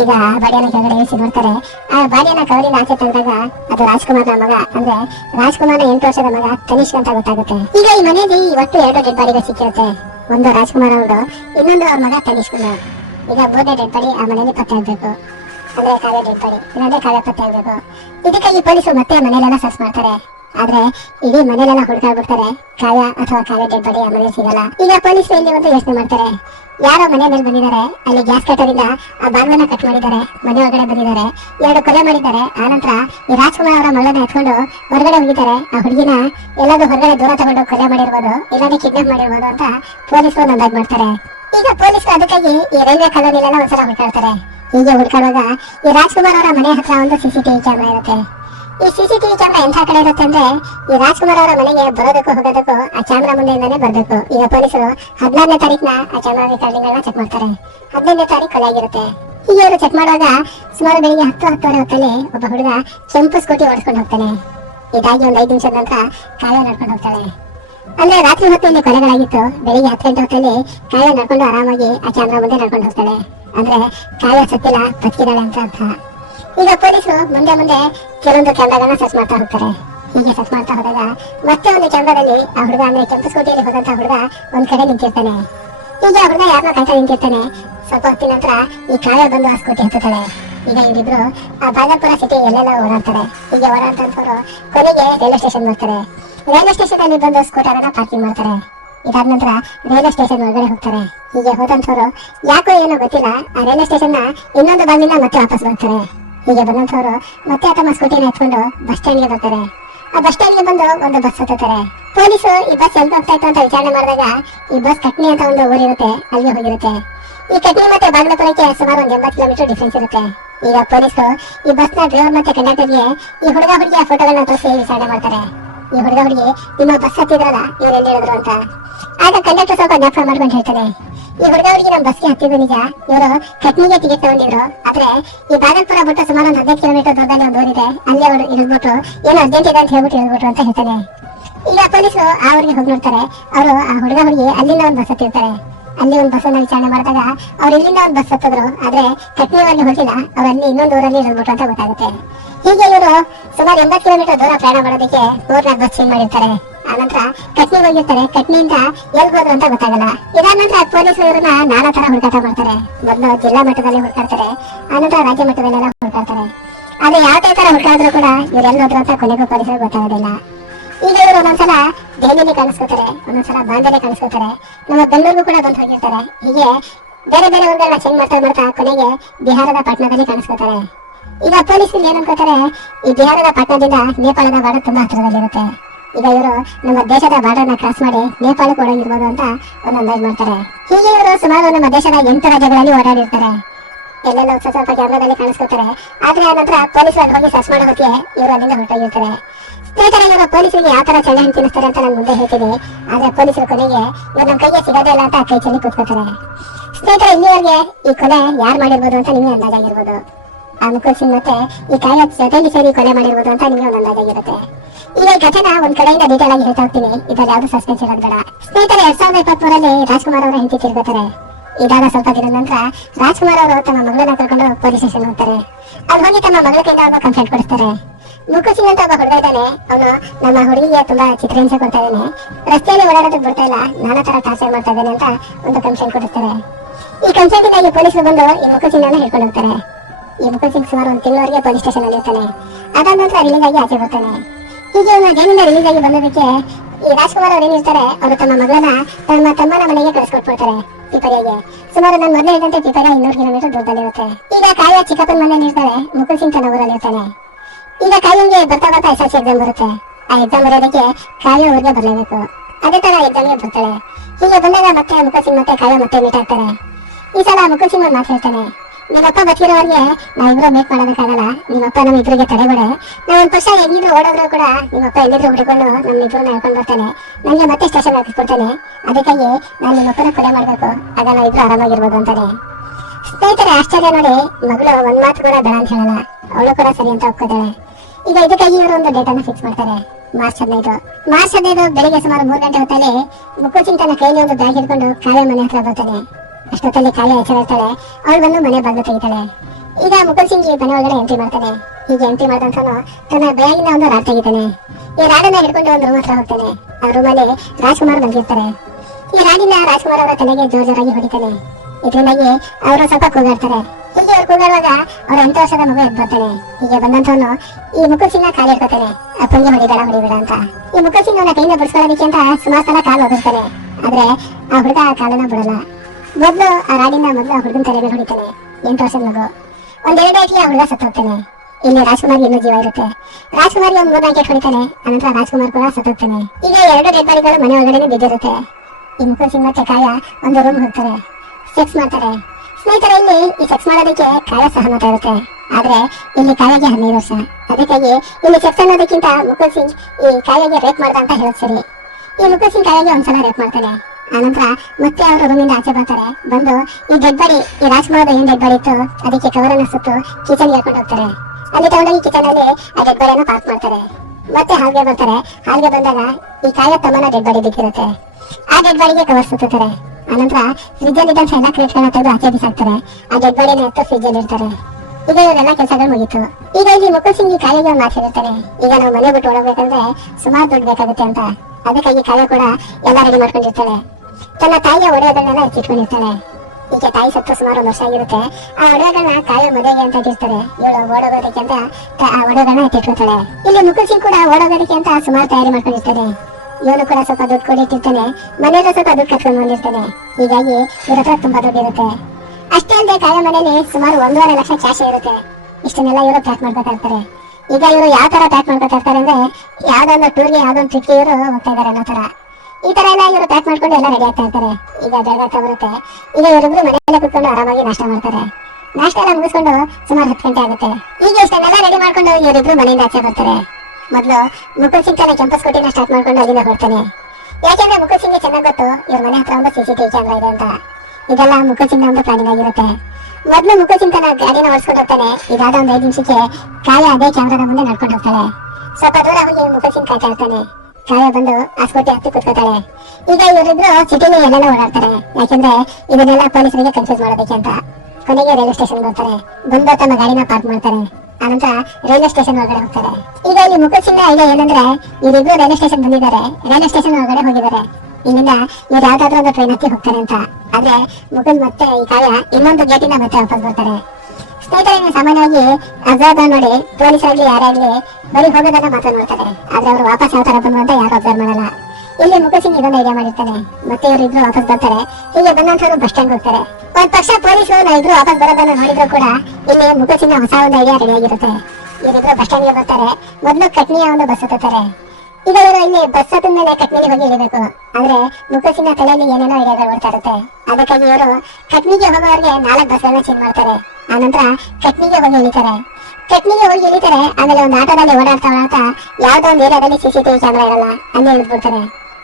ಈಗ ಆ ಬಾಡಿಯನ್ನು ಕೆಳಗಡೆ ಇಳಿಸಿ ನೋಡ್ತಾರೆ. ಆ ಬಾಡಿಯನ್ನ ಕವರಿಂದ ಆಚೆ ತಂದಾಗ ಅದು ರಾಜ್ಕುಮಾರ್ನ ಮಗ, ಅಂದ್ರೆ ರಾಜ್ಕುಮಾರ್ನ ಎಂಟು ವರ್ಷದ ಮಗ ತನಿಷ್ಕ್ ಅಂತ ಗೊತ್ತಾಗುತ್ತೆ. ಈಗ ಈ ಮನೆಯಲ್ಲಿ ಒಟ್ಟು ಎರಡು ಡೆಡ್ ಬಾಡಿಗಳು ಸಿಕ್ಕಿರುತ್ತೆ. ಒಂದು ರಾಜ್ಕುಮಾರ್ ಅವರು ಇನ್ನೊಂದು ಅವ್ರ ಮಗ ತನಿಷ್ ಕುಮಾರ್ ಈಗ ಬೋಧೆ ಡೆಡ್ ಬಾಡಿ ಆ ಮನೆಯಲ್ಲಿ ಪತ್ತೆ ಆಗ್ಬೇಕು. ಅಂದ್ರೆ ಕಾವ್ಯ ಡೆಡ್ ಬಾಡಿ ಇನ್ನೊಂದೇ ಕಾವ್ಯ ಪತ್ತೆ ಆಗ್ಬೇಕು. ಇದಕ್ಕಾಗಿ ಪೊಲೀಸರು ಮತ್ತೆ ಮನೆಯಲ್ಲೆಲ್ಲ ಸರ್ಚ್ ಮಾಡ್ತಾರೆ. ಆದ್ರೆ ಇಡೀ ಮನೆಯಲ್ಲೆಲ್ಲ ಹುಡುಕಾಡ್ಬಿಡ್ತಾರೆ. ಕಾಯ ಅಥವಾ ಕಾಯ ಡೆಡ್ ಬಾಡಿ ಆ ಮನೆ ಸಿಗಲ್ಲ. ಈಗ ಪೊಲೀಸ್ ಇಲ್ಲಿ ಒಂದು ಯೋಚನೆ ಮಾಡ್ತಾರೆ. ಯಾರೋ ಮನೆ ಮೇಲೆ ಬಂದಿದ್ದಾರೆ. ಅಲ್ಲಿ ಗ್ಯಾಸ್ ಕಟ್ಟರಿಂದ ಆ ಬಾಗ್ಲನ್ನ ಕಟ್ ಮಾಡಿದ್ದಾರೆ. ಮನೆ ಒಳಗಡೆ ಬಂದಿದ್ದಾರೆ. ಎರಡು ಕೊಲೆ ಮಾಡಿದ್ದಾರೆ. ಆನಂತರ ಈ ರಾಜ್ಕುಮಾರ್ ಅವರ ಮಗಳನ್ನ ಎತ್ಕೊಂಡು ಹೊರಗಡೆ ಹೋಗಿದ್ದಾರೆ. ಆ ಹುಡುಗಿನ ಎಲ್ಲಾದ್ರೂ ಹೊರಗಡೆ ದೂರ ತಗೊಂಡು ಕೊಲೆ ಮಾಡಿರ್ಬೋದು, ಇಲ್ಲಾಂದ್ರೆ ಕಿಡ್ನಾಪ್ ಮಾಡಿರ್ಬೋದು ಅಂತ ಪೊಲೀಸರು ಅಂದಾಜ್ ಮಾಡ್ತಾರೆ. ಈಗ ಪೊಲೀಸರು ಅದಕ್ಕಾಗಿ ಈ ರೈಲ್ವೆ ಕಾಲೋನಿಲೆಲ್ಲ ಒಂದ್ಸಲ ಹುಡುಕಾಡ್ತಾರೆ. ಹೀಗೆ ಹುಡುಕಾಡುವಾಗ ಈ ರಾಜ್ಕುಮಾರ್ ಅವರ ಮನೆ ಹತ್ರ ಒಂದು ಸಿಸಿಟಿವಿ ಕ್ಯಾಮೆರಾ ಇರುತ್ತೆ. ಈ ಸಿಸಿಟಿವಿ ಕ್ಯಾಮೆರಾ ಎಂಥ ಕಡೆ ಇರುತ್ತೆ ಅಂದ್ರೆ ಈ ರಾಜ್ಕುಮಾರ್ ಅವರ ಮನೆಗೆ ಬರೋದಕ್ಕೂ ಹೋಗೋದಕ್ಕೂ ಆ ಕ್ಯಾಮೆರಾ ಮುಂದೆಯಿಂದಾನೇ ಬರಬೇಕು. ಈಗ ಪೊಲೀಸರು ಹದಿನಾರನೇ ತಾರೀಕಿನ ಆ ಕ್ಯಾಮೆರಾ ರೆಕಾರ್ಡಿಂಗ್ ಚೆಕ್ ಮಾಡ್ತಾರೆ. ಹದಿನೈದನೇ ತಾರೀಕು ಕೊಲೆ ಆಗಿರುತ್ತೆ ಈಗ ಅವರು ಚೆಕ್ ಮಾಡುವಾಗ ಸುಮಾರು ಬೆಳಿಗ್ಗೆ ಹತ್ತು, ಹತ್ತುವರೆ ಹೊತ್ತಲ್ಲಿ ಒಬ್ಬ ಹುಡುಗ ಕೆಂಪು ಸ್ಕೂಟಿ ಓಡಿಸ್ಕೊಂಡು ಹೋಗ್ತಾನೆ. ಇದಾಗಿ ಒಂದು ಐದು ನಿಮಿಷದ ನಂತರ ಕಾವ್ಯ ನಡ್ಕೊಂಡು ಹೋಗ್ತಾಳೆ. ಅಂದ್ರೆ ರಾತ್ರಿ ಹೊತ್ತಲ್ಲಿ ಕೊಲೆಗಳಾಗಿತ್ತು. ಬೆಳಿಗ್ಗೆ ಹತ್ತು ಗಂಟೆ ಹೊತ್ತಲ್ಲಿ ಕಾವ್ಯ ನಡ್ಕೊಂಡು ಆರಾಮಾಗಿ ಆ ಕ್ಯಾಮ್ರಾ ಮುಂದೆ ನಡ್ಕೊಂಡು ಹೋಗ್ತಾಳೆ. ಅಂದ್ರೆ ಕಾಯ ಸತ್ತಿಲ್ಲ ಬದುಕಿದಾಳೆ ಅಂತ ಅರ್ಥ. ಈಗ ಪೊಲೀಸರು ಮುಂದೆ ಮುಂದೆ ಕೆಲವೊಂದು ಕ್ಯಾಮ್ರಾಗಳನ್ನ ಸರ್ಚ್ ಮಾಡ್ತಾ ಹೋಗ್ತಾರೆ. ಹೀಗೆ ಸರ್ಚ್ ಮಾಡ್ತಾ ಹೋದಾಗ ಮತ್ತೆ ಒಂದು ಕ್ಯಾಮ್ರಾದಲ್ಲಿ ಆ ಹುಡುಗ ಅಂದ್ರೆ ಕೆಂಪು ಸ್ಕೂಟಿಯಲ್ಲಿ ಹೋದಂತ ಹುಡುಗ ಒಂದ್ ಕಡೆ ನಿಂತಿರ್ತಾನೆ. ಈಗ ಆ ಹುಡುಗ ಯಾರನ್ನ ಕಾಯ್ತಾ ನಿಂತಿರ್ತಾನೆ. ಸ್ವಲ್ಪ ಹೊತ್ತಿನ ನಂತರ ಈ ಕಾವ್ಯ ಬಂದು ಆ ಸ್ಕೂಟಿ ಹತ್ತುತ್ತಾಳೆ ಈಗ ಇವರಿಬ್ರು ಆ ಬಾಗಲ್ಪುರ ಸಿಟಿ ಎಲ್ಲೆಲ್ಲ ಓಡಾಡ್ತಾರೆ. ಹೀಗೆ ಓಡಾಡ್ತಂತವ್ರು ಕೊನೆಗೆ ರೈಲ್ವೆ ಸ್ಟೇಷನ್ ಬರ್ತಾರೆ. ರೈಲ್ವೆ ಸ್ಟೇಷನ್ ಅಲ್ಲಿ ಬಂದು ಸ್ಕೂಟರ್ ಪಾರ್ಕಿಂಗ್ ಮಾಡ್ತಾರೆ. ಇದಾದ ನಂತರ ರೈಲ್ವೆ ಸ್ಟೇಷನ್ ಒಳಗಡೆ ಹೋಗ್ತಾರೆ. ಹೀಗೆ ಹೋದಂತವ್ರು ಯಾಕೋ ಏನೋ ಗೊತ್ತಿಲ್ಲ, ಆ ರೈಲ್ವೆ ಸ್ಟೇಷನ್ನ ಇನ್ನೊಂದು ಬಾಗಿಲಿಂದ ಮತ್ತೆ ವಾಪಸ್ ಬರ್ತಾರೆ. ಹೀಗೆ ಬಂದಂತವ್ರು ಮತ್ತೆ ತಮ್ಮ ಸ್ಕೂಟಿನ ಎತ್ಕೊಂಡು ಬಸ್ ಸ್ಟ್ಯಾಂಡ್ಗೆ ಬರ್ತಾರೆ. ಆ ಬಸ್ ಸ್ಟ್ಯಾಂಡ್ಗೆ ಬಂದು ಒಂದು ಬಸ್ ಹತ್ತಾರೆ ಪೊಲೀಸು ಈ ಬಸ್ ಎಲ್ಲಿ ಹೋಗ್ತಾ ಅಂತ ವಿಚಾರಣೆ ಮಾಡಿದಾಗ ಈ ಬಸ್ ಕಟ್ನಿ ಅಂತ ಒಂದು ಊರಿರುತ್ತೆ, ಅಲ್ಲಿಗೆ ಹೋಗಿರುತ್ತೆ. ಈ ಕಟ್ನಿ ಮತ್ತೆ ಬಾಗಲಪುರಕ್ಕೆ ಸುಮಾರು ಒಂದು ಎಂಬತ್ತು ಕಿಲೋಮೀಟರ್ ಡಿಫ್ರೆನ್ಸ್ ಇರುತ್ತೆ. ಈಗ ಪೊಲೀಸರು ಈ ಬಸ್ನ ಡ್ರೈವರ್ ಮತ್ತೆ ಕಂಡಕ್ಟರ್ಗೆ ಈ ಹುಡುಗ ಹುಡುಗಿಯ ಫೋಟೋಗಳನ್ನ ತೋರಿಸಿ ವಿಚಾರಣೆ ಮಾಡ್ತಾರೆ. ಈ ಹುಡುಗ ನಿಮ್ಮ ಬಸ್ ಹತ್ತಿದ್ರಲ್ಲ ಇವ್ರು ಹೇಳಿದ್ರು ಅಂತ. ಆಗ ಕಂಡಕ್ಟರ್ ಸ್ವಲ್ಪ ಜ್ಞಾಪಕ ಮಾಡ್ಕೊಂಡು ಹೇಳ್ತಾನೆ, ಈ ಹುಡುಗ ನಮ್ಮ ಬಸ್ಗೆ ಹತ್ತಿದ್ದು ನಿಜ? ಇವರು ಕಟ್ನಿಗೆ ಟಿಕೆಟ್ ತಗೊಂಡಿದ್ರು. ಆದ್ರೆ ಈ ಬಾಗಲ್ಪುರ ಬಿಟ್ಟು ಸುಮಾರು ಒಂದು ಹದಿನೈದು ಕಿಲೋಮೀಟರ್ ದೂರದಲ್ಲಿ ಒಂದು ಊರಿದೆ. ಅಲ್ಲಿ ಅವರು ಇಳಿದ್ಬಿಟ್ಟು ಏನೋ ಅರ್ಜೆಂಟ್ ಇದೆ ಅಂತ ಹೇಳ್ಬಿಟ್ಟು ಇಳಿದ್ಬಿಟ್ರು ಅಂತ ಹೇಳ್ತಾನೆ. ಈಗ ಪೊಲೀಸರು ಆ ಊರಿಗೆ ಹೋಗಿ ನೋಡ್ತಾರೆ. ಅವರು ಆ ಹುಡುಗ ಹುಡುಗಿ ಅಲ್ಲಿಂದ ಒಂದು ಬಸ್ ಹತ್ತಿರ್ತಾರೆ. ಅಲ್ಲಿ ಒಂದು ಬಸ್ಸಿನಲ್ಲಿ ವಿಚಾರಣೆ ಮಾಡಿದಾಗ ಅವ್ರು ಇಲ್ಲಿಂದ ಒಂದು ಬಸ್ ಹತ್ತಿದ್ರು. ಆದ್ರೆ ಕಟ್ನಿವಲ್ಲಿ ಹೋಗಿಲ್ಲ ಅವ್ರಲ್ಲಿ ಇನ್ನೊಂದು ಊರಲ್ಲಿ ಇರಬಹುದು ಅಂತ ಗೊತ್ತಾಗುತ್ತೆ. ಹೀಗೆ ಇವರು ಸುಮಾರು ಎಂಬತ್ತು ಕಿಲೋಮೀಟರ್ ದೂರ ಪ್ರಯಾಣ ಮಾಡೋದಕ್ಕೆ ಮೂರ್ನಾಲ್ಕು ಬಸ್ ಚೇಂಜ್ ಮಾಡಿರ್ತಾರೆ. ಆನಂತರ ಕಟ್ನಿ ಹೋಗಿರ್ತಾರೆ. ಕಟ್ನಿಯಿಂದ ಎಲ್ಲಿ ಹೋದ್ರು ಅಂತ ಗೊತ್ತಾಗಲ್ಲ. ಇದಾದ ನಂತರ ಪೊಲೀಸರು ಇವ್ರನ್ನ ನಾನಾ ತರ ಹುಡುಕಾಟ ಮಾಡ್ತಾರೆ. ಮೊದಲು ಜಿಲ್ಲಾ ಮಟ್ಟದಲ್ಲಿ ಹುಡುಕಾಡ್ತಾರೆ. ಆನಂತರ ರಾಜ್ಯ ಮಟ್ಟದಲ್ಲೆಲ್ಲ ಹುಡುಕಾಡ್ತಾರೆ. ಆದ್ರೆ ಯಾವುದೇ ತರ ಹುಡುಕಾದ್ರೂ ಕೂಡ ಇವ್ರು ಎಲ್ಲಿ ಹೋದ್ರು ಅಂತ ಕೊನೆಗೂ ಪೊಲೀಸರು ಗೊತ್ತಾಗೋದಿಲ್ಲ. ಈಗ ಇವರು ಒಂದೊಂದ್ಸಲ ದೆಹಲಿಯಲ್ಲಿ ಕಾಣಿಸ್ಕೋತಾರೆ, ಒಂದೊಂದ್ಸಲ ಬಾಂಬೆಲೆ ಕಾಣಿಸ್ಕೋತಾರೆ, ನಮ್ಮ ಬೆಂಗಳೂರಿಗೂ ಕೂಡ ಬಂದು ಹೋಗಿರ್ತಾರೆ. ಹೀಗೆ ಬೇರೆ ಬೇರೆ ಊರುಗಳನ್ನ ಚೇಂಜ್ ಮಾಡ್ತಾ ಮಾಡ್ತಾ ಕೊನೆಗೆ ಬಿಹಾರದ ಪಾಟ್ನಾದಲ್ಲಿ ಕಾಣಿಸ್ಕೋತಾರೆ. ಈಗ ಪೊಲೀಸರು ಏನ್ ಅನ್ಕೋತಾರೆ, ಈ ಬಿಹಾರದ ಪಾಟ್ನಾದಿಂದ ನೇಪಾಳದ ಬಾರ್ಡರ್ ತುಂಬಾ ಹತ್ತಿರದಲ್ಲಿರುತ್ತೆ ಈಗ ಇವರು ನಮ್ಮ ದೇಶದ ಬಾರ್ಡರ್ನ ಕ್ರಾಸ್ ಮಾಡಿ ನೇಪಾಳಕ್ಕೆ ಓಡಾಡಿರ್ಬೋದು ಅಂತ ಒಂದು ಮಾಡ್ತಾರೆ. ಹೀಗೆ ಇವರು ಸುಮಾರು ನಮ್ಮ ದೇಶದ ಎಂಟು ರಾಜ್ಯಗಳಲ್ಲಿ ಓಡಾಡಿರ್ತಾರೆ. ಎಲ್ಲೆಲ್ಲ ಸ್ವಲ್ಪ ಕ್ಯಾಮ್ರಾದಲ್ಲಿ ಕಾಣಿಸ್ಕೊತಾರೆ. ಆದ್ರೆ ಆ ನಂತರ ಪೊಲೀಸರು ಹೋಗಿ ಸರ್ಚ್ ಮಾಡೋ ಹೊತ್ತಿಗೆ ಇವರು ಅಲ್ಲಿಂದ ಹೊರಟೋಗಿರ್ತಾರೆ ಸ್ನೇಹಿತರೆ ಇವರು ಪೊಲೀಸರಿಗೆ ಯಾವ ತರ ಚಳ್ಳೆ ತಿನ್ನಿಸ್ತಾರೆ ಅಂತ ನಾನು ಮುಂದೆ ಹೇಳ್ತೀನಿ. ಆದ್ರೆ ಪೊಲೀಸರು ಕೊನೆಗೆ ಇವ್ರು ನಮ್ಮ ಕೈಗೆ ಸಿಗೋದೇ ಇಲ್ಲ ಅಂತ ಕೈ ಚೆಲ್ಲಿ ಕೂತ್ಕೋತಾರೆ. ಸ್ನೇಹಿತರೆ, ಇಲ್ಲಿವರೆಗೆ ಈ ಕೊಲೆ ಯಾರು ಮಾಡಿರ್ಬೋದು ಅಂತ ನಿಮಗೆ ಅಂದಾಜಾಗಿರ್ಬೋದು. ಆ ಮುಕುಲ್ ಸಿಂಗ್ ಮತ್ತೆ ಈ ಕಾಯ ಜೊತೆಗೆ ಸೇರಿ ಕೊಲೆ ಮಾಡಿರ್ಬೋದು ಅಂತ ನಿಮಗೆ ಒಂದು ಅಂದಾಜಾಗಿರುತ್ತೆ. ಈಗ ಈ ಘಟನೆ ಒಂದ್ ಕಡೆಯಿಂದ ಡೀಟೇಲ್ ಆಗಿ ಹೇಳ್ತಾ ಹೋಗ್ತೀನಿ. ಇದ್ರಲ್ಲಿ ಯಾವ್ದು ಸಸ್ಪೆನ್ಸ್ ಇರೋದು ಬೇಡ. ಸ್ನೇಹಿತರೆ, ಎರಡ್ ಸಾವಿರದ ಇಪ್ಪತ್ಮೂರಲ್ಲಿ ರಾಜ್ಕುಮಾರ್ ಅವರ ಹೆಂಡತಿ ತಿರುಗುತ್ತಾರೆ ಇದಾದ ಸ್ವಲ್ಪ ದಿನದ ನಂತರ ರಾಜ್ಕುಮಾರ್ ಅವರು ತಮ್ಮ ಮಗಳನ್ನ ಕರ್ಕೊಂಡು ಪೊಲೀಸ್ ಸ್ಟೇಷನ್ ಹೋಗ್ತಾರೆ. ಅಲ್ಲಿ ಹೋಗಿ ತಮ್ಮ ಮಗಳ ಕೈಯಿಂದ ಒಬ್ಬ ಕಂಪ್ಲೇಂಟ್ ಕೊಡಿಸ್ತಾರೆ. ಮುಖು ಸಿಂಗ್ ಅಂತ ಒಬ್ಬ ಹುಡುಗ ಇದ್ದಾನೆ. ಅವನು ನಮ್ಮ ಹುಡುಗಿಯ ತುಂಬಾ ಚಿತ್ರಹಿಂಸೆ ಕೊಡ್ತಾ ಇದ್ದಾನೆ. ರಸ್ತೆಯಲ್ಲಿ ಓಡಾಡೋದಕ್ಕೆ ಬಿಡ್ತಾ ಇಲ್ಲ. ನಾನಾ ತರ ಟಾರ್ಚರ್ ಮಾಡ್ತಾ ಇದ್ದಾನೆ ಅಂತ ಒಂದು ಕಂಪ್ಲೇಂಟ್ ಕೊಡಿಸ್ತಾರೆ ಈ ಕಂಪ್ಲೇಂಟ್ ಇಂದಾಗಿ ಪೊಲೀಸರು ಬಂದು ಈ ಮುಖು ಸಿಂಗ್ ಅನ್ನ ಹೇಳ್ಕೊಂಡು ಹೋಗ್ತಾರೆ. ಈ ಮುಖು ಸಿಂಗ್ ಸುಮಾರು ಒಂದು ತಿಂಗಳವರೆಗೆ ಪೊಲೀಸ್ ಸ್ಟೇಷನ್ ಅಲ್ಲಿ ಇರ್ತಾನೆ ಅದಾದ ನಂತರ ರಿಲೀಸ್ ಆಗಿ ಆಚೆ ಬರ್ತಾನೆ. ಹೀಗೆ ಅವನು ಜೈಲಿಂದ ರಿಲೀಸ್ ಆಗಿ ಬಂದದಕ್ಕೆ ಈ ರಾಜ್ಕುಮಾರ್ ಅವ್ರು ಏನಿರ್ತಾರೆ ಅವರು ತಮ್ಮ ಮಗಳನ್ನ ತಮ್ಮ ತಮ್ಮನ ಮನೆಗೆ ಕಳಿಸ್ಕೊಟ್ಬಿಡ್ತಾರೆ ಪಿಪರಿಯಾಗೆ ಸುಮಾರು ನನ್ನ ಮೊದಲೇ ಹೇಳಿದಂತೆ ಪಿಪರಿಯ ಇನ್ನೂರು ಕಿಲೋಮೀಟರ್ ದೂರದಲ್ಲಿರುತ್ತೆ. ಈಗ ಕಾವ್ಯ ಚಿಕ್ಕಪ್ಪನ ಮನೆ ಇರ್ತಾರೆ ಮುಕುಲ್ ಸಿಂಗ್ ತನ್ನ ಊರಲ್ಲಿ ಇರ್ತಾನೆ ಈಗ ಕಾವ್ಯಂಗೆ ಬರ್ತಾ ಬರ್ತಾ ಎಸ್ ಎಲ್ ಸಿ ಎಕ್ಸಾಮ್ ಬರುತ್ತೆ. ಆ ಎಕ್ಸಾಮ್ ಬರೋದಕ್ಕೆ ಕಾವ್ಯ ಊರಿಗೆ ಬರಲೇಬೇಕು. ಅದೇ ತರ ಎಕ್ಸಾಮ್ಗೆ ಬರ್ತಾಳೆ. ಹೀಗೆ ಬಂದಾಗ ಮತ್ತೆ ಮುಕುಲ್ ಸಿಂಗ್ ಮತ್ತೆ ಕಾವ್ಯ ಮತ್ತೆ ಮೀಟ್ ಆಗ್ತಾರೆ. ಈ ಸಲ ಮುಕುಲ್ ಸಿಂಗ್ ಮಾತಾಡ್ತಾನೆ ನಿಮ್ಮಪ್ಪ ಬದುಕಿರೋರಿಗೆ ನಾವಿಬ್ರು ಮೇಕ್ ಮಾಡೋದಕ್ಕಾಗಲ್ಲ. ನಿಮ್ಮಪ್ಪ ನಮ್ಮ ಇಬ್ಬರಿಗೆ ತಡೆಗೋಡೆ. ನಾವು ಒಂದು ಪಕ್ಷ ಹೆಂಗಿದ್ರು ಓಡೋದ್ರು ಕೂಡ ನಿಮ್ಮಪ್ಪ ಎಲ್ಲಿದ್ರು ಹುಡುಕೊಂಡು ನಮ್ಮ ಇಬ್ಬರನ್ನ ಹೇಳ್ಕೊಂಡು ಬರ್ತಾನೆ. ನನಗೆ ಮತ್ತೆ ಸ್ಟೇಷನ್ ಹಾಕಿಸ್ಕೊಡ್ತಾನೆ. ಅದಕ್ಕಾಗಿ ನಾನು ನಿಮ್ಮಪ್ಪನ ಕೊಲೆ ಮಾಡಬೇಕು. ಆಗ ನಾವಿಬ್ರು ಆರಾಮಾಗಿರ್ಬೋದು ಅಂತಾನೆ. ಸ್ನೇಹಿತರೆ, ಆಶ್ಚರ್ಯ ನೋಡಿ. ಮಗಳು ಒಂದ್ ಮಾತು ಕೂಡ ಬೇಡ ಅಂತ ಹೇಳಲ್ಲ. ಅವಳು ಕೂಡ ಸರಿ ಅಂತ ಒಪ್ಕೋತಾಳೆ. ಈಗ ಇದಕ್ಕಾಗಿ ಇವರು ಒಂದು ಡೇಟ್ ಫಿಕ್ಸ್ ಮಾಡ್ತಾರೆ. ಮಾರ್ಚ್ ಹದಿನೈದು. ಮಾರ್ಚ್ ಹದಿನೈದು ಬೆಳಿಗ್ಗೆ ಸುಮಾರು ಮೂರು ಗಂಟೆ ಹೊತ್ತಲ್ಲಿ ತನ್ನ ಕೈಯಲ್ಲಿ ಒಂದು ಬ್ಯಾಗ್ ಹಿಡ್ಕೊಂಡು ಕಾವ್ಯ ಮನೆ ಹತ್ರ ಬರ್ತಾನೆ. ಅಷ್ಟೊತ್ತಲ್ಲಿ ಕಾವ್ಯ ಹೆಸರಿರ್ತಾಳೆ ಅವಳು ಬಂದು ಮನೆ ಬಾಗಿಲು ತೆಗಿತಾಳೆ. ಈಗ ಮುಕುಲ್ ಸಿಂಗ್ ಮನೆ ಒಳಗಡೆ ಎಂಟ್ರಿ ಮಾಡ್ತಾನೆ. ಹೀಗೆ ಎಂಟ್ರಿ ಮಾಡ್ದಂತಾನು ತನ್ನ ಬ್ಯಾಗಿನ ಒಂದು ರಾಡ್ ತೆಗಿತಾನೆ. ಈ ರಾಡನ್ನ ಹಿಡ್ಕೊಂಡು ಒಂದು ರೂಮ್ ಹತ್ರ ಹೋಗ್ತಾನೆ. ಆ ರೂಮಲ್ಲಿ ರಾಜ್ಕುಮಾರ್ ಬಂದಿರ್ತಾರೆ. ಈ ರಾಡಿನ ರಾಜ್ಕುಮಾರ್ ಅವರ ತಲೆಗೆ ಜೋರ್ ಜೋರಾಗಿ ಹೊಡಿತಾನೆ. ಇದರಿಂದಾಗಿ ಅವರು ಸ್ವಲ್ಪ ಕೂಗಾಡ್ತಾರೆ. ಹೀಗೆ ಅವ್ರು ಕೂಗಾಡುವಾಗ ಅವ್ರ ಎಂಟು ವರ್ಷದ ಮಗು ಎದ್ದು ಬರ್ತಾನೆ. ಹೀಗೆ ಬಂದಂತವನು ಈ ಮುಕುಲ್ ಸಿಂಗ್ನ ಕಾಲು ಹಿಡ್ಕೊತಾನೆ. ಅಪ್ಪನಿಗೆ ಹೊಡಿಬೇಡ ಹೊಡಿಬೇಡ ಅಂತ. ಈ ಮುಕುಲ್ ಸಿಂಗ್ ಅವನ ಕೈಯಿಂದ ಬಿಡಿಸ್ಕೊಳ್ಳೋದಕ್ಕೆ ಅಂತ ಸುಮಾರು ಸಲ ಕಾಲು ಒದಿಸ್ತಾನೆ ಆದ್ರೆ ಆ ಹುಡುಗ ಆ ಕಾಲನ್ನ ಬಿಡಲ್ಲ. ಮೊದ್ಲು ಆ ರಾಡಿನ ಮೊದಲು ಆ ಹುಡುಗನ ತಲೆಗೆ ಹೊಡಿತಾನೆ. ಎಂಟು ವರ್ಷದ ಮಗು. ಒಂದೆರಡು ಐಟಿ ಆ ಹುಡುಗ ಸತ್ತೋಗ್ತಾನೆ ಇಲ್ಲಿ ರಾಜ್ಕುಮಾರ್ ಇನ್ನೂ ಜೀವ ಇರುತ್ತೆ. ರಾಜ್ಕುಮಾರ್ ಒಂದು ಮೂರ್ ನಾಲ್ಕು ಹೊಡಿತಾನೆ. ಅನಂತರ ರಾಜ್ಕುಮಾರ್ ಕೂಡ ಸತ್ತೋಗ್ತಾನೆ ಈಗ ಎರಡು ಡೆಡ್ ಬಾಡಿಗಳು ಮನೆ ಒಳಗಡೆ ಬಿದ್ದಿರುತ್ತೆ. ಈ ಮುಖ ಮತ್ತೆ ಕಾಯ ಒಂದು ರೂಮ್ ಹೋಗ್ತಾರೆ. ಸೆಕ್ಸ್ ಮಾಡ್ತಾರೆ. ಸ್ನೇಹಿತರ, ಇಲ್ಲಿ ಈ ಸೆಕ್ಸ್ ಮಾಡೋದಕ್ಕೆ ಕಾಯ ಸಹಮತ ಇರುತ್ತೆ. ಆದ್ರೆ ಇಲ್ಲಿ ಕಾಯಗೆ ಹದಿನೈದು ವರ್ಷ. ಅದಕ್ಕಾಗಿ ಇಲ್ಲಿ ಸೆಕ್ಸ್ ಅನ್ನೋದಕ್ಕಿಂತ ಮುಕುಲ್ ಸಿಂಗ್ ಈ ಕಾಯಗೆ ರೇಪ್ ಮಾಡ್ದ ಅಂತ ಹೇಳೋದು ಸರಿ. ಈ ಮುಕುಲ್ ಸಿಂಗ್ ಕಾಯಗೆ ಒಂದ್ಸಲ ರೇಪ್ ಮಾಡ್ತಾನೆ. ಆನಂತರ ಮತ್ತೆ ಅವರು ರೂಮಿಂದ ಆಚೆ ಬರ್ತಾರೆ. ಬಂದು ಈ ಡೆಡ್ ಬಾಡಿ ಈ ರಾಜ್ಕುಮಾರ್ ಏನ್ ಡೆಡ್ ಬಾಡಿ ಇತ್ತು ಅದಕ್ಕೆ ಕವರ್ ಅನ್ನ ಸುತ್ತು ಕಿಚನ್ ಹೇಳ್ಕೊಂಡು ಹೋಗ್ತಾರೆ. ಅಲ್ಲಿ ತಗೊಂಡೋಗಿ ಕಿಚನ್ ಅಲ್ಲಿ ಆ ಡೆಡ್ ಬಾಡಿಯನ್ನು ಪಾರ್ಕ್ ಮಾಡ್ತಾರೆ. ಮತ್ತೆ ಹಾಲ್ಗೆ ಬರ್ತಾರೆ. ಹಾಲ್ಗೆ ಬಂದಾಗ ಈ ಕಾಯ ತಮ್ಮನ ಡೆಡ್ ಬಾಡಿ ಬಿದ್ದಿರುತ್ತೆ. ಆ ಡೆಡ್ ಬಾಡಿಗೆ ಕವರ್ ಸುತ್ತಾರೆ ಆನಂತರ ಫ್ರಿಜ್ ಅಲ್ಲಿ ಇದ್ದಂತ ಎಲ್ಲ ಕ್ರೇಟ್ಗಳನ್ನ ತೆಗೆದು ಆಚೆ ಬಿಸಾಕ್ತಾರೆ. ಆ ಡೆಡ್ ಬಾಡಿನ ಎತ್ತು ಫ್ರಿಜ್ ಅಲ್ಲಿ ಇರ್ತಾರೆ ಈಗ ಕೆಲಸಗಳು ಮುಗೀತು. ಈಗ ಇಲ್ಲಿ ಮುಕುಲ್ ಸಿಂಗ್ ಈ ಕಾಯಿಗೆ ಈಗ ನಾವು ಮನೆ ಬಿಟ್ಟು ಓಡಬೇಕಂದ್ರೆ ಸುಮಾರು ದುಡ್ಡು ಬೇಕಾಗುತ್ತೆ ಅಂತ. ಅದಕ್ಕಾಗಿ ಕಾಯ ಕೂಡ ಎಲ್ಲ ರೆಡಿ ಮಾಡ್ಕೊಂಡಿರ್ತಾಳೆ ತನ್ನ ತಾಯಿಯ ಒಡೆಯಗಳನ್ನೆಲ್ಲ ಎತ್ತಿಟ್ಕೊಂಡಿರ್ತಾಳೆ ಈಗ ತಾಯಿ ಸತ್ತು ಸುಮಾರು ವರ್ಷ ಆಗಿರುತ್ತೆ. ಆ ಒಡೆಯಗಳನ್ನ ಕಾಯ ಮದುವೆಗೆ ಅಂತ ಇಟ್ಟಿರ್ತಾರೆ ಇವಳು ಓಡೋಗೋದಕ್ಕೆ ಅಂತ ಆ ಒಡೆಯಗಳನ್ನ ಎತ್ತಿಟ್ಕೊತಾಳೆ ಇಲ್ಲಿ ಮುಕುಲ್ ಸಿಂಗ್ ಕೂಡ ಓಡೋಗೋದಕ್ಕೆ ಅಂತ ಸುಮಾರು ತಯಾರಿ ಮಾಡ್ಕೊಂಡಿರ್ತಾರೆ. ಇವನು ಕೂಡ ಸ್ವಲ್ಪ ದುಡ್ಡು ಕೊಡಿಟ್ಟಿರ್ತಾನೆ ಮನೆಯಲ್ಲೂ ಸ್ವಲ್ಪ ದುಡ್ಡು ಕಟ್ಕೊಂಡು ಬಂದಿರ್ತಾನೆ. ಹೀಗಾಗಿ ಇವ್ರ ಹತ್ರ ತುಂಬಾ ದುಡ್ಡು ಇರುತ್ತೆ. ಅಷ್ಟೇ ಅಲ್ಲದೆ ಕಾಯ ಮನೆಯಲ್ಲಿ ಸುಮಾರು ಒಂದೂವರೆ ಲಕ್ಷ ಕ್ಯಾಶ್ ಇರುತ್ತೆ. ಇಷ್ಟನ್ನೆಲ್ಲ ಇವರು ಪ್ಯಾಕ್ ಮಾಡ್ಬೇಕಾಗ್ತಾರೆ ಇರ್ತಾರೆ. ಈಗ ಇವರು ಯಾವ ತರ ಪ್ಯಾಕ್ ಮಾಡ್ಕೊತಾ ಇರ್ತಾರೆ ಅಂದ್ರೆ ಯಾವ್ದೊಂದು ಟೂರ್ಗೆ ಯಾವ್ದೊಂದು ಟ್ರಿಪ್ಗೆ ಇವರು ಹೋಗ್ತಾ ಇದಾರೆ ಅನ್ನೋ ತರ ಈ ತರ ಎಲ್ಲ ಇವರು ಪ್ಯಾಕ್ ಮಾಡ್ಕೊಂಡು ಎಲ್ಲ ರೆಡಿ ಆಗ್ತಾ ಇರ್ತಾರೆ. ಈಗ ಬೆಳಗಾಗ್ತಾ ಬರುತ್ತೆ. ಈಗ ಇವರಿಬ್ರು ಮನೆಯಲ್ಲೇ ಕುತ್ಕೊಂಡು ಆರಾಮಾಗಿ ನಾಷ್ಟ ಮಾಡ್ತಾರೆ. ನಾಷ್ಟ ಎಲ್ಲ ಮುಗಿಸ್ಕೊಂಡು ಸುಮಾರು ಹತ್ತು ಗಂಟೆ ಆಗುತ್ತೆ. ಈಗ ಇಷ್ಟನ್ನೆಲ್ಲ ರೆಡಿ ಮಾಡ್ಕೊಂಡು ಇವರಿಬ್ರು ಮನೆಯಿಂದ ಆಚೆ ಬರ್ತಾರೆ. ಮೊದಲು ಮುಕುಲ್ ಸಿಂಗ್ ತನ್ನ ಕೆಂಪಸ್ ಕೊಟ್ಟಿನ ಸ್ಟಾರ್ಟ್ ಮಾಡ್ಕೊಂಡು ಅಲ್ಲಿಂದ ಹೊರಡ್ತಾನೆ. ಯಾಕೆಂದ್ರೆ ಮುಕುಲ್ ಸಿಂಗ್ ಚೆನ್ನಾಗಿ ಗೊತ್ತು, ಇವ್ರ ಮನೆ ಹತ್ರ ಒಂದು ಸಿಸಿಟಿವಿ ಕ್ಯಾಮ್ರಾ ಇದೆ ಅಂತ. ಇದೆಲ್ಲ ಮುಕುಲ್ ಅಂತ ಪ್ಲಾನಿಂಗ್ ಆಗಿರುತ್ತೆ. ಮೊದ್ಲು ಮುಖಚಿಂತನ ಗಾಡಿನ ಓಡಿಸ್ಕೊಂಡು ಹೋಗ್ತಾನೆ. ಇದಾದ ಒಂದು ಐದು ನಿಮಿಷಕ್ಕೆ ಕಾಯ ಅದೇ ಕ್ಯಾಮ್ರಾದ ಮುಂದೆ ನಡ್ಕೊಂಡು ಹೋಗ್ತಾಳೆ. ಸ್ವಲ್ಪ ದೂರ ಅವನಿಗೆ ಸಿಂಗ್ ಕಾಯ್ತಾ ಇರ್ತಾನೆ. ಕಾಯ ಬಂದು ಆ ಸ್ಕೂಟಿ ಹತ್ತಿ ಕುತ್ಕೋತಾಳೆ. ಈಗ ಇವರಿದ್ರು ಸಿಟಿಲಿ ಎಲ್ಲೆಲ್ಲ ಓಡಾಡ್ತಾರೆ. ಯಾಕೆಂದ್ರೆ ಇದನ್ನೆಲ್ಲ ಪೊಲೀಸರಿಗೆ ಕನ್ಫ್ಯೂಸ್ ಮಾಡೋದಕ್ಕೆ ಅಂತ. ಕೊನೆಗೆ ರೈಲ್ವೆ ಸ್ಟೇಷನ್ ಬರ್ತಾರೆ ಬಂದು ತಮ್ಮ ಗಾಡಿನ ಪಾರ್ಕ್ ಮಾಡ್ತಾರೆ. ಆನಂತರ ರೈಲ್ವೆ ಸ್ಟೇಷನ್ ಒಳಗಡೆ ಹೋಗ್ತಾರೆ. ಈಗ ಇಲ್ಲಿ ಮುಕುಲ್ ಈಗ ಏನಂದ್ರೆ ಇವರಿಬ್ರು ರೈಲ್ವೆ ಸ್ಟೇಷನ್ ಬಂದಿದ್ದಾರೆ. ರೈಲ್ವೆ ಸ್ಟೇಷನ್ ಒಳಗಡೆ ಹೋಗಿದ್ದಾರೆ. ಇಲ್ಲಿಂದ ಇವ್ರು ಯಾವ್ದಾದ್ರು ಒಂದು ಟ್ರೈನ್ ಹತ್ತಿ ಹೋಗ್ತಾರೆ ಅಂತ. ಆದ್ರೆ ಮುಕುಲ್ ಮತ್ತೆ ಈ ಕಾಯ ಇನ್ನೊಂದು ಗೇಟಿನ ಮತ್ತೆ ವಾಪಸ್ ಬರ್ತಾರೆ. ಸ್ನೇಹಿತರನ್ನ ಸಾಮಾನ್ಯವಾಗಿ ಅಬ್ಸರ್ವ್ ನೋಡಿ ಯಾರೇ ಆಗ್ಲಿ, ಬರೀ ಹೋಗೋದನ್ನ ಮಾತ್ರ ನೋಡ್ತಾರೆ. ಆದ್ರೆ ಅವರು ವಾಪಸ್ ಯಾವ ತರ ಬಂದ್ರು ಅಂತ ಯಾರು ಅಬ್ಸರ್ವ್ ಮಾಡಲ್ಲ. ಇಲ್ಲಿ ಮುಖ ಸಿಂಗ್ ಇದೊಂದು ಐಡಿಯಾ ಮಾಡಿರ್ತಾನೆ. ಮತ್ತೆ ಅವರು ಇಬ್ರು ವಾಪಸ್ ಬರ್ತಾರೆ. ಹೀಗೆ ಬಂದಂತವ್ರು ಬಸ್ ಸ್ಟ್ಯಾಂಡ್ ಹೋಗ್ತಾರೆ. ಒಂದ್ ಪಕ್ಷ ಪೊಲೀಸರು ಇದ್ರು ಇಬ್ರು ವಾಪಸ್ ಬರೋದನ್ನ ನೋಡಿದ್ರು ಕೂಡ ಇಲ್ಲಿ ಮುಖ ಸಿಂಗ್ ಹೊಸ ಒಂದು ಐಡಿಯಾ ರೆಡಿ ಆಗಿರುತ್ತೆ. ಇವರಿಬ್ರು ಬಸ್ ಸ್ಟ್ಯಾಂಡ್ಗೆ ಬರ್ತಾರೆ. ಮೊದಲು ಕಟ್ನಿಯ ಒಂದು ಬಸ್ ಹತ್ತಾರೆ ಈಗ ಇವರು ಇಲ್ಲಿ ಬಸ್ ಮೇಲೆ ಕಟ್ನಿಗೆ ಹೋಗಿ ಇಳಿಬೇಕು. ಅಂದ್ರೆ ಮುಖಸಿನ ತಲೆಯಲ್ಲಿ ಏನೇನೋ ಐಡಿಯಾಗಳು ಓಡ್ತಾ ಇರುತ್ತೆ. ಅದಕ್ಕಾಗಿ ಇವರು ಕಟ್ನಿಗೆ ಹೋಗೋರಿಗೆ ನಾಲ್ಕು ಬಸ್ಗಳನ್ನ ಚೇಂಜ್ ಮಾಡ್ತಾರೆ. ಆನಂತರ ಕಟ್ನಿಗೆ ಹೋಗಿ ಇಳಿತಾರೆ. ಕಟ್ನಿಗೆ ಹೋಗಿ ಇಳಿತಾರೆ, ಆಮೇಲೆ ಒಂದು ಆಟೋದಲ್ಲಿ ಓಡಾಡ್ತಾ ಓಡಾಡ್ತಾ ಯಾವ್ದೋ ಒಂದು ಏರಿಯಾದಲ್ಲಿ ಸಿಸಿಟಿವಿ ಕ್ಯಾಮ್ರಾ ಇರಲ್ಲ, ಅಲ್ಲಿ ಇಳಿದ್ಬಿಡ್ತಾರೆ.